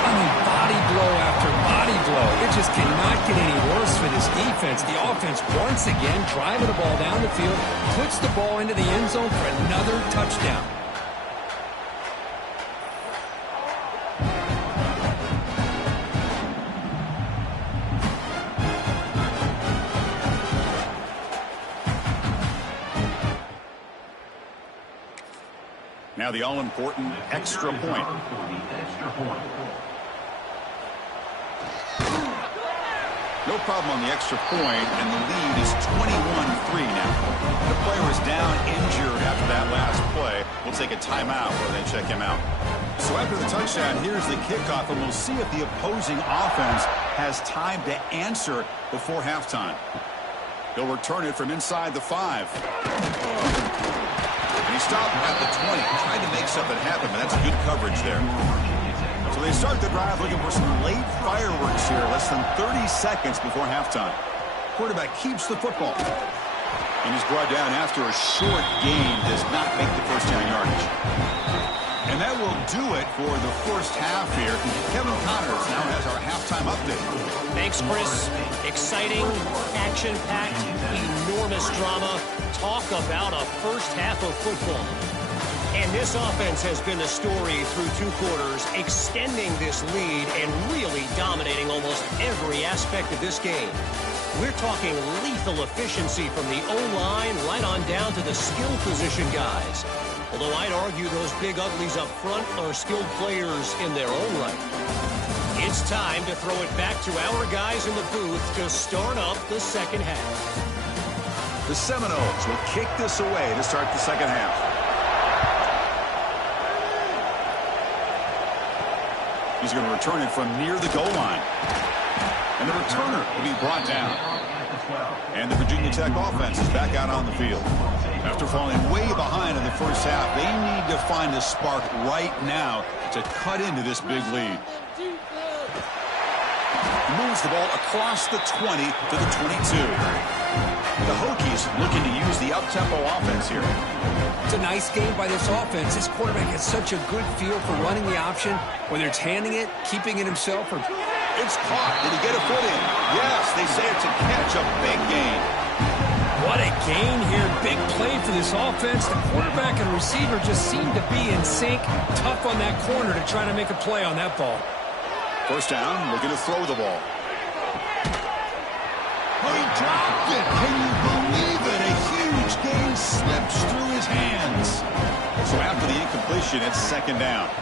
I mean, body blow after body blow. It just cannot get any worse for this defense. The offense, once again, driving the ball down the field, puts the ball into the end zone for another touchdown. Now the all-important extra point. No problem on the extra point, and the lead is 21-3 now. The player is down injured after that last play. We'll take a timeout while they check him out. So after the touchdown, here's the kickoff, and we'll see if the opposing offense has time to answer before halftime. He'll return it from inside the 5. And he stopped at the 20, trying to make something happen, but that's good coverage there. So they start the drive looking for some late fireworks here, less than 30 seconds before halftime. Quarterback keeps the football. And he's brought down after a short gain, does not make the first down yardage. And that will do it for the first half here. Kevin Connors now has our halftime update. Thanks, Chris. Exciting, action-packed, enormous drama. Talk about a first half of football. And this offense has been the story through 2 quarters, extending this lead and really dominating almost every aspect of this game. We're talking lethal efficiency from the O-line right on down to the skill position guys. Although I'd argue those big uglies up front are skilled players in their own right. It's time to throw it back to our guys in the booth to start up the second half. The Seminoles will kick this away to start the second half. He's going to return it from near the goal line. And the returner will be brought down. And the Virginia Tech offense is back out on the field. After falling way behind in the first half, they need to find a spark right now to cut into this big lead. Moves the ball across the 20 to the 22. The Hokies looking to use the up-tempo offense here. It's a nice game by this offense. This quarterback has such a good feel for running the option, whether it's handing it, keeping it himself, or... It's caught. Did he get a foot in? Yes, they say it's a catch, a big gain. What a gain here. Big play for this offense. The quarterback and receiver just seem to be in sync. Tough on that corner to try to make a play on that ball. First down, looking to throw the ball. Oh, he dropped it. Can you believe it? A huge gain slips through his hands. So after the incompletion, it's second down.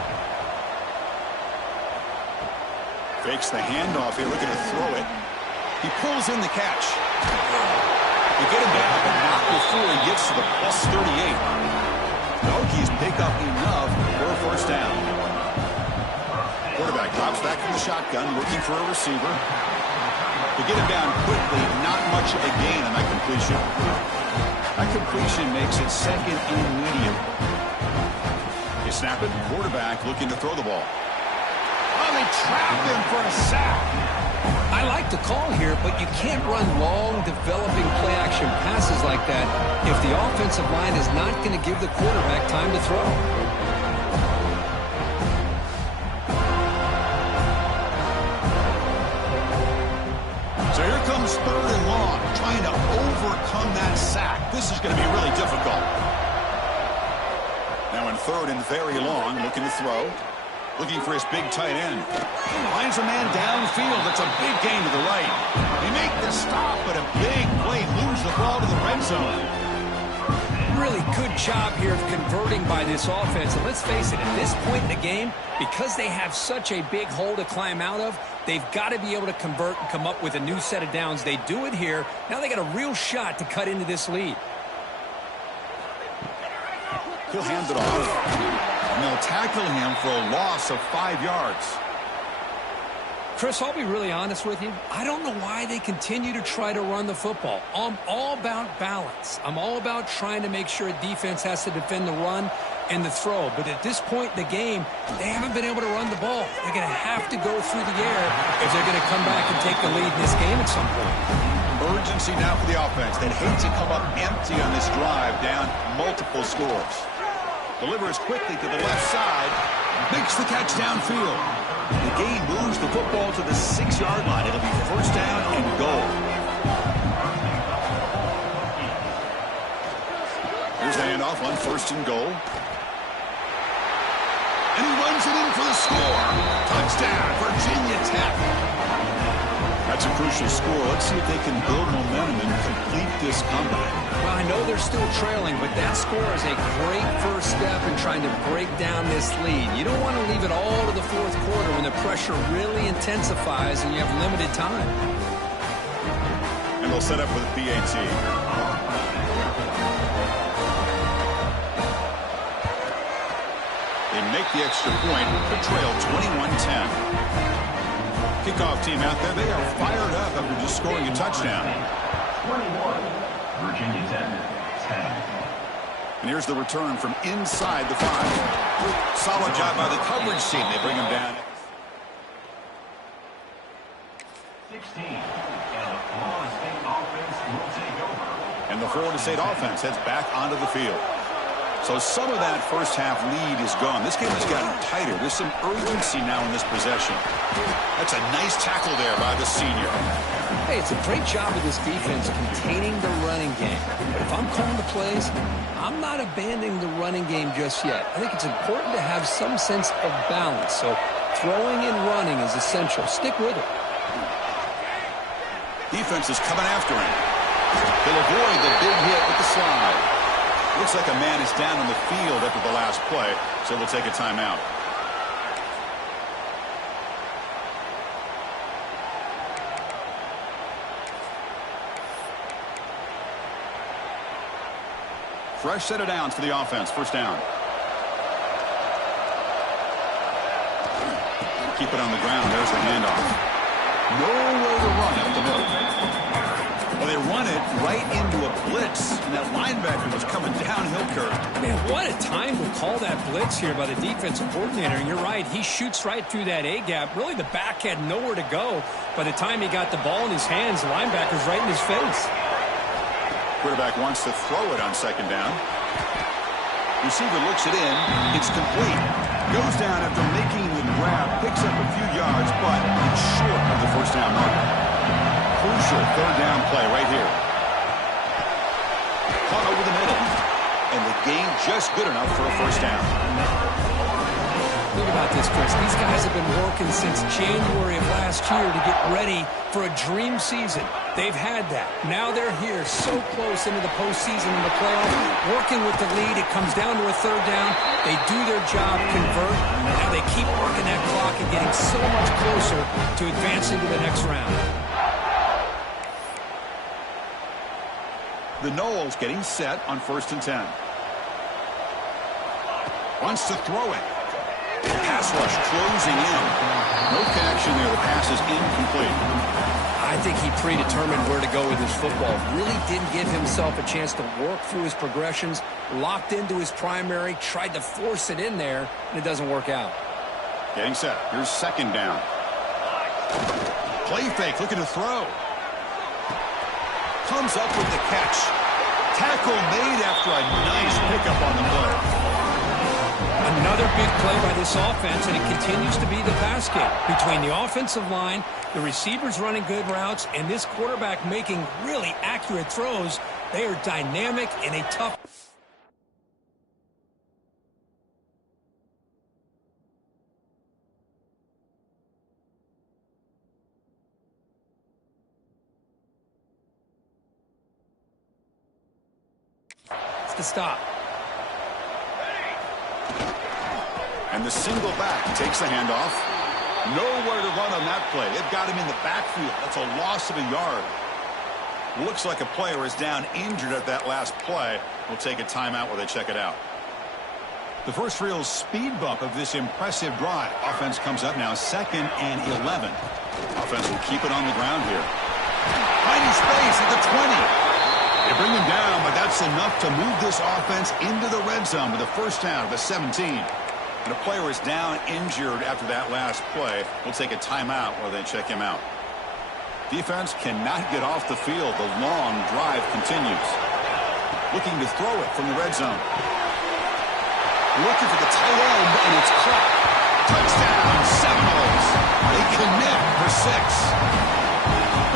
Fakes the handoff here, looking to throw it. He pulls in the catch. They get him down, but not before he gets to the plus 38. The Hokies pick up enough for a first down. Quarterback drops back from the shotgun, looking for a receiver. To get him down quickly, not much of a gain on that completion. That completion makes it second and medium. They snap it, quarterback looking to throw the ball. Oh, they trap him for a sack. I like the call here, but you can't run long, developing play-action passes like that if the offensive line is not going to give the quarterback time to throw. So here comes third and long, trying to overcome that sack. This is going to be really difficult. Now in third and very long, looking to throw. Looking for his big tight end. Finds a man downfield. That's a big gain to the right. They make the stop, but a big play moves the ball to the red zone. Really good job here of converting by this offense. And let's face it, at this point in the game, because they have such a big hole to climb out of, they've got to be able to convert and come up with a new set of downs. They do it here. Now they got a real shot to cut into this lead. He'll hand it off. And they'll tackle him for a loss of 5 yards. Chris, I'll be really honest with you. I don't know why they continue to try to run the football. I'm all about balance. I'm all about trying to make sure a defense has to defend the run and the throw. But at this point in the game, they haven't been able to run the ball. They're going to have to go through the air if they're going to come back and take the lead in this game at some point. Urgency now for the offense. They'd hate to come up empty on this drive, down multiple scores. Delivers quickly to the left side. Makes the catch downfield. The gain moves the football to the 6-yard line. It'll be first down and goal. Here's the handoff on first and goal. And he runs it in for the score. Touchdown, Virginia Tech. That's a crucial score. Let's see if they can build momentum and complete this comeback. Well, I know they're still trailing, but that score is a great first step in trying to break down this lead. You don't want to leave it all to the fourth quarter when the pressure really intensifies and you have limited time. And they'll set up with a PAT. They make the extra point to trail 21-10. Kickoff team out there, they are fired up after just scoring a touchdown. 21, Virginia Tech, 10. And here's the return from inside the 5. Solid job by the coverage team. They bring him down. 16, and the Florida State offense will take over. And the Florida State offense heads back onto the field. So some of that first half lead is gone. This game has gotten tighter. There's some urgency now in this possession. That's a nice tackle there by the senior. Hey, it's a great job of this defense containing the running game. But if I'm calling the plays, I'm not abandoning the running game just yet. I think it's important to have some sense of balance. So throwing and running is essential. Stick with it. Defense is coming after him. He'll avoid the big hit with the slide. Looks like a man is down on the field after the last play, so we'll take a timeout. Fresh set of downs for the offense. First down. Keep it on the ground. There's the handoff. Nowhere to run up the middle. Well, they run it right into a blitz, and that linebacker was coming downhill, Kurt. Man, what a time to call that blitz here by the defensive coordinator. And you're right, he shoots right through that A-gap. Really, the back had nowhere to go. By the time he got the ball in his hands, the linebacker's right in his face. Quarterback wants to throw it on second down. Receiver looks it in. It's complete. Goes down after making the grab. Picks up a few yards, but it's short of the first down mark. Crucial third down play right here. Caught over the middle. And the gain just good enough for a first down. Think about this, Chris. These guys have been working since January of last year to get ready for a dream season. They've had that. Now they're here so close into the postseason and the playoff, working with the lead. It comes down to a third down. They do their job, convert, and now they keep working that clock and getting so much closer to advancing to the next round. The Noles getting set on 1st and 10. Wants to throw it. Pass rush closing in. No connection there. The pass is incomplete. I think he predetermined where to go with his football. Really didn't give himself a chance to work through his progressions. Locked into his primary. Tried to force it in there, and it doesn't work out. Getting set. Here's second down. Play fake. Looking to throw. Comes up with the catch. Tackle made after a nice pickup on the play. Another big play by this offense, and it continues to be the pass game between the offensive line, the receivers running good routes, and this quarterback making really accurate throws. They are dynamic and a tough. It's the stop. And the single back takes the handoff. Nowhere to run on that play. They've got him in the backfield. That's a loss of a yard. Looks like a player is down injured at that last play. We'll take a timeout while they check it out. The first real speed bump of this impressive drive. Offense comes up now 2nd and 11. Offense will keep it on the ground here. Finding space at the 20. They bring him down, but that's enough to move this offense into the red zone with a first down of the 17. And a player is down injured after that last play. We'll take a timeout while they check him out. Defense cannot get off the field. The long drive continues. Looking to throw it from the red zone. Looking for the tight end, and it's caught. Touchdown, Seminoles. They connect for 6.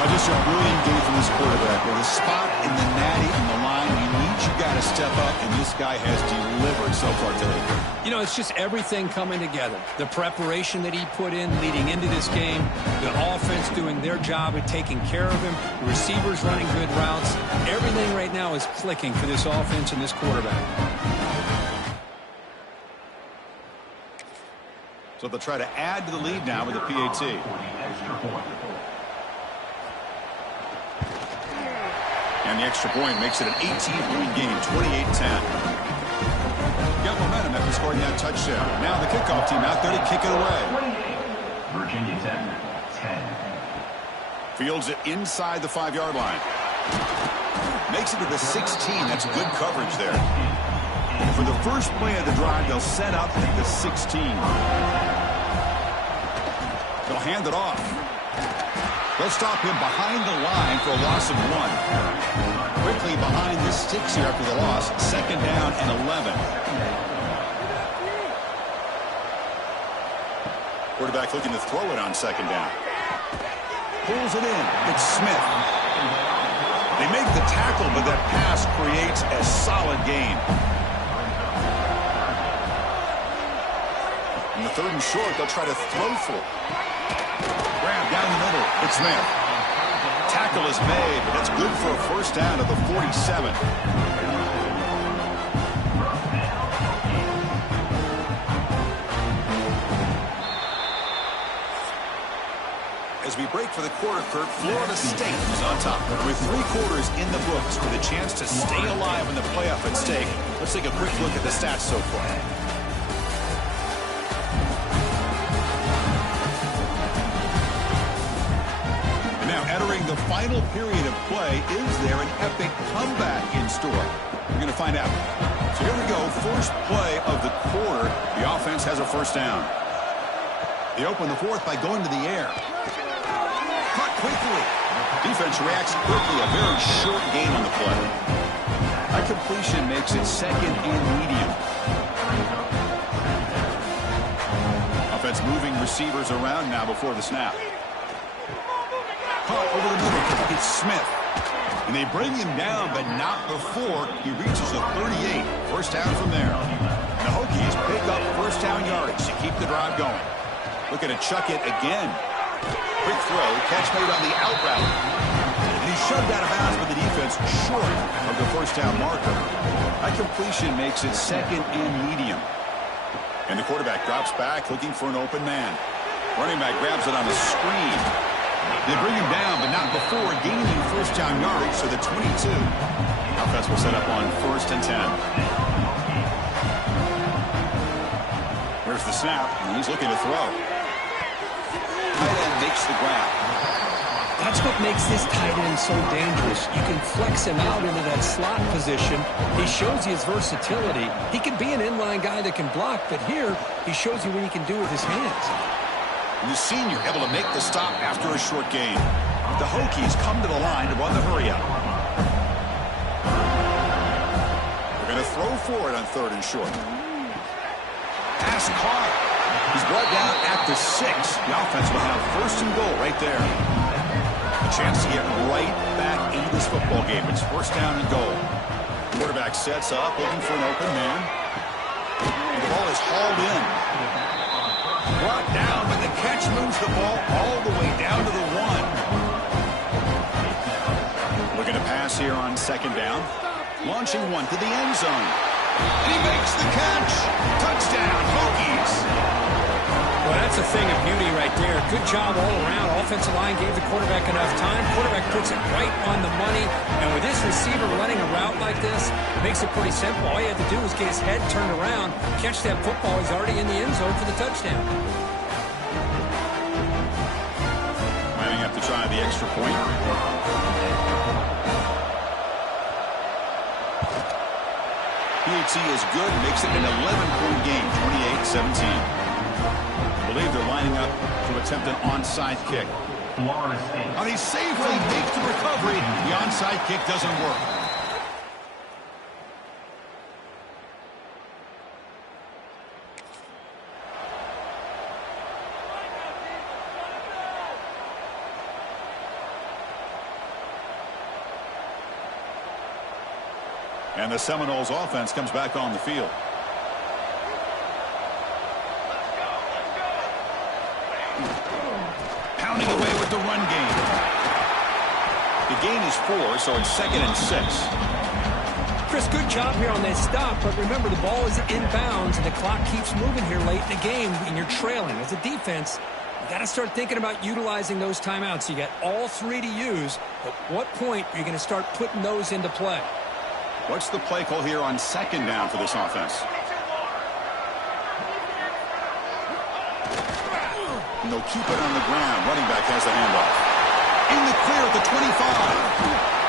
Now just a brilliant game from this quarterback. With a spot in the natty and the line, you need you got to step up, and this guy has delivered so far today. You know, it's just everything coming together. The preparation that he put in leading into this game, the offense doing their job at taking care of him, the receivers running good routes. Everything right now is clicking for this offense and this quarterback. So they'll try to add to the lead now with a PAT. And the extra point makes it an 18-point game, 28-10. Got momentum after scoring that touchdown. Now the kickoff team out there to kick it away. Virginia Tech, 10. Fields it inside the 5-yard line. Makes it to the 16. That's good coverage there. For the first play of the drive, they'll set up at the 16. They'll hand it off. They'll stop him behind the line for a loss of 1. Quickly behind the sticks here after the loss. 2nd down and 11. Quarterback looking to throw it on 2nd down. Pulls it in. It's Smith. They make the tackle, but that pass creates a solid gain. In the 3rd and short, they'll try to throw for it. Grab down the middle. It's Smith. Tackle is made, but that's good for a first down at the 47. As we break for the quarter, Kurt, Florida State is on top. With 3 quarters in the books with a chance to stay alive in the playoff at stake, let's take a quick look at the stats so far. Entering the final period of play, is there an epic comeback in store? We're going to find out. So here we go, first play of the quarter. The offense has a first down. They open the fourth by going to the air. Caught quickly. Defense reacts quickly. A very short gain on the play. That completion makes it second and medium. Offense moving receivers around now before the snap. Caught over the middle. It's Smith. And they bring him down, but not before he reaches the 38. First down from there. And the Hokies pick up first down yardage to keep the drive going. Looking to chuck it again. Quick throw. Catch made on the out route. And he's shoved out of bounds by the defense short of the first down marker. That completion makes it second and medium. And the quarterback drops back looking for an open man. Running back grabs it on the screen. They bring him down, but not before gaining first down yardage, so the 22. Offense will set up on 1st and 10. Here's the snap, and he's looking to throw. Tight end makes the grab. That's what makes this tight end so dangerous. You can flex him out into that slot position. He shows you his versatility. He can be an inline guy that can block, but here he shows you what he can do with his hands. And the senior able to make the stop after a short gain. The Hokies come to the line to run the hurry-up. They're going to throw for it on 3rd and short. Pass caught. He's brought down at the 6. The offense will have 1st and goal right there. A chance to get right back into this football game. It's 1st down and goal. Quarterback sets up, looking for an open man. And the ball is hauled in. Brought down, but the catch moves the ball all the way down to the 1. Looking to pass here on 2nd down. Launching one to the end zone. And he makes the catch. Touchdown, Hokies. Well, that's a thing of beauty right there. Good job all around. Offensive line gave the quarterback enough time. Quarterback puts it right on the money. And with this receiver running a route like this, it makes it pretty simple. All you have to do is get his head turned around, catch that football. He's already in the end zone for the touchdown. Might have to try the extra point. PAT is good. Makes it an 11-point game, 28-17. I believe they're lining up to attempt an onside kick. Florida State. And he safely makes the recovery. The onside kick doesn't work. And the Seminoles offense comes back on the field. Pounding away with the run game. The gain is 4, so it's 2nd and 6. Chris, good job here on that stop, but remember the ball is inbounds and the clock keeps moving here late in the game and you're trailing. As a defense, you got to start thinking about utilizing those timeouts. You got all 3 to use. At what point are you going to start putting those into play? What's the play call here on 2nd down for this offense? And they'll keep it on the ground. Running back has the handoff. In the clear at the 25.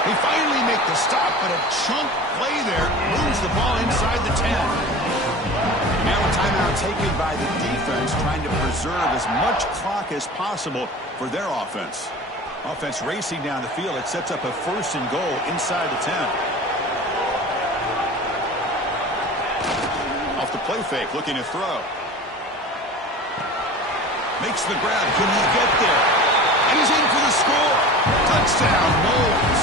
They finally make the stop, but a chunk play there moves the ball inside the 10. Now a timeout taken by the defense, trying to preserve as much clock as possible for their offense. Offense racing down the field. It sets up a 1st and goal inside the 10. Off the play fake, looking to throw. Makes the grab. Can he get there? And he's in for the score. Touchdown, Knowles.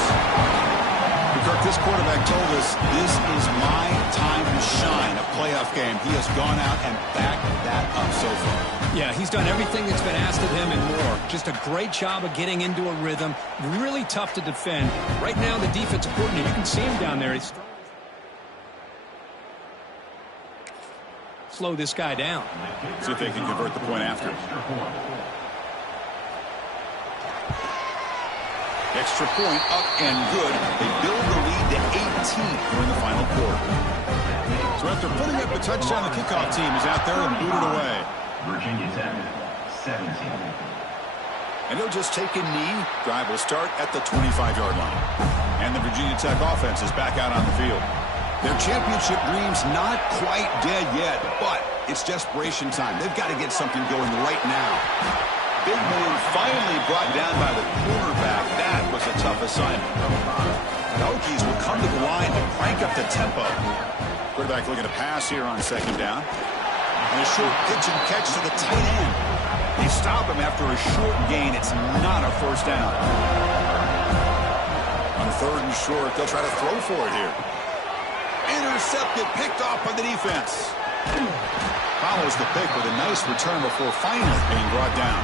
Kirk, this quarterback told us this is my time to shine. A playoff game, he has gone out and backed that up so far. Yeah, he's done everything that's been asked of him and more. Just a great job of getting into a rhythm. Really tough to defend. Right now, the defensive coordinator, you can see him down there. He's slow this guy down. See if they can convert the point after. Extra point up and good. They build the lead to 18 during the final quarter. So after putting up a touchdown, the kickoff team is out there and booted away. Virginia Tech, 17. And he'll just take a knee. Drive will start at the 25-yard line. And the Virginia Tech offense is back out on the field. Their championship dreams not quite dead yet, but it's desperation time. They've got to get something going right now. Big man finally brought down by the quarterback. That was a tough assignment. The Hokies will come to the line to crank up the tempo. Quarterback looking to pass here on second down. And a short pitch and catch to the tight end. They stop him after a short gain. It's not a first down. On third and short, they'll try to throw for it here. Intercepted, picked off by the defense. Follows the pick with a nice return before finally being brought down.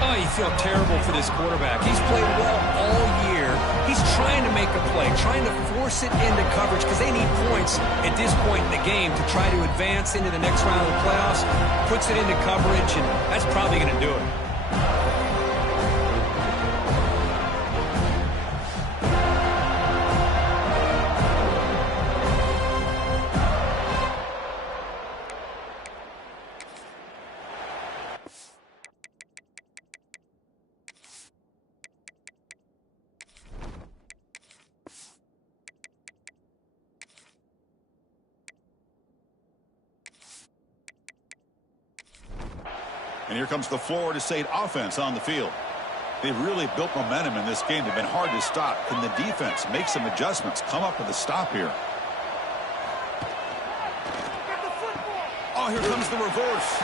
Oh, you feel terrible for this quarterback. He's played well all year. He's trying to make a play, trying to force it into coverage because they need points at this point in the game to try to advance into the next round of the playoffs. Puts it into coverage, and that's probably going to do it. And here comes the Florida State offense on the field. They've really built momentum in this game. They've been hard to stop. Can the defense make some adjustments, come up with a stop here? Oh, here comes the reverse.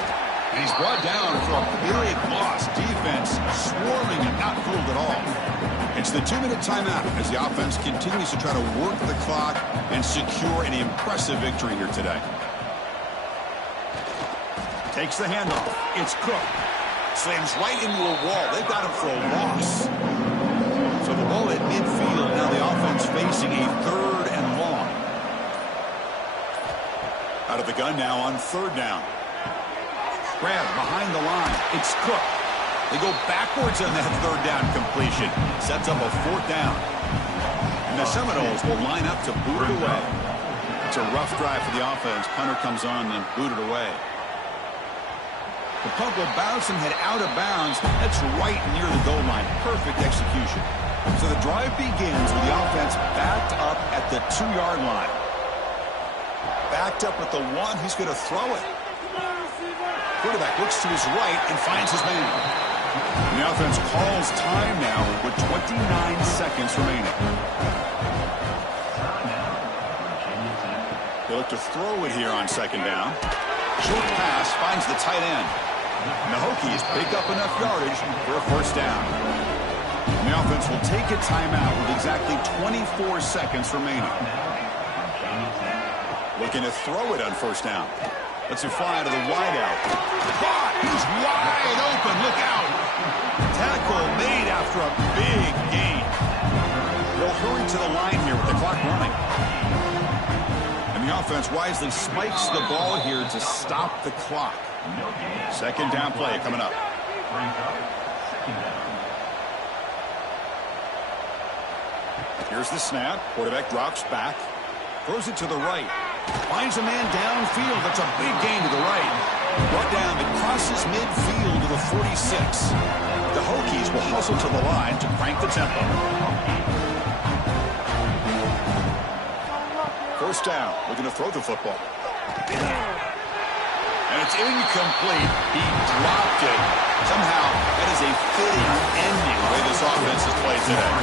And he's brought down for a big loss. Defense swarming and not fooled at all. It's the 2-minute timeout as the offense continues to try to work the clock and secure an impressive victory here today. Takes the handoff. It's Cook. Slams right into a wall. They've got him for a loss. So the ball at midfield. Now the offense facing a third and long. Out of the gun now on third down. Grab behind the line. It's Cook. They go backwards on that third down completion. Sets up a fourth down. And the Seminoles will line up to boot it away. It's a rough drive for the offense. Punter comes on and booted away. The punt will bounce and head out of bounds. That's right near the goal line. Perfect execution. So the drive begins with the offense backed up at the 2-yard line. Backed up at the 1. He's going to throw it. Quarterback looks to his right and finds his man. And the offense calls time now with 29 seconds remaining. They look to throw it here on second down. Short pass finds the tight end. And the Hokies pick up enough yardage for a first down. And the offense will take a timeout with exactly 24 seconds remaining. Looking to throw it on first down. Let's it fly to the wideout. Caught! He's wide open. Look out! Tackle made after a big gain. They'll hurry to the line here with the clock running. And the offense wisely spikes the ball here to stop the clock. Second down play coming up. Here's the snap. Quarterback drops back. Throws it to the right. Finds a man downfield. That's a big gain to the right. Brought down. It crosses midfield to the 46. The Hokies will hustle to the line to crank the tempo. First down. Looking to throw the football. And it's incomplete. He dropped it. Somehow, that is a fitting ending the way this offense has played today.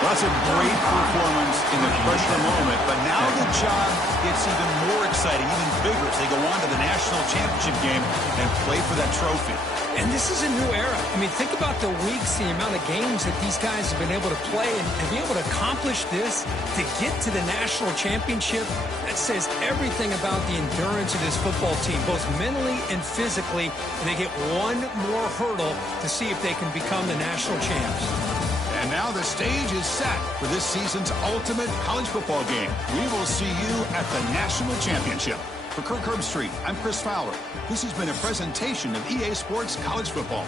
Well, that's a great performance in the pressure moment, but now the job gets even more exciting, even bigger as they go on to the national championship game and play for that trophy. And this is a new era. I mean, think about the weeks, the amount of games that these guys have been able to play and be able to accomplish this, to get to the national championship. That says everything about the endurance of this football team, both mentally and physically. And they get one more hurdle to see if they can become the national champs. And now the stage is set for this season's ultimate college football game. We will see you at the national championship. For Kirk Herbstreit, I'm Chris Fowler. This has been a presentation of EA Sports College Football.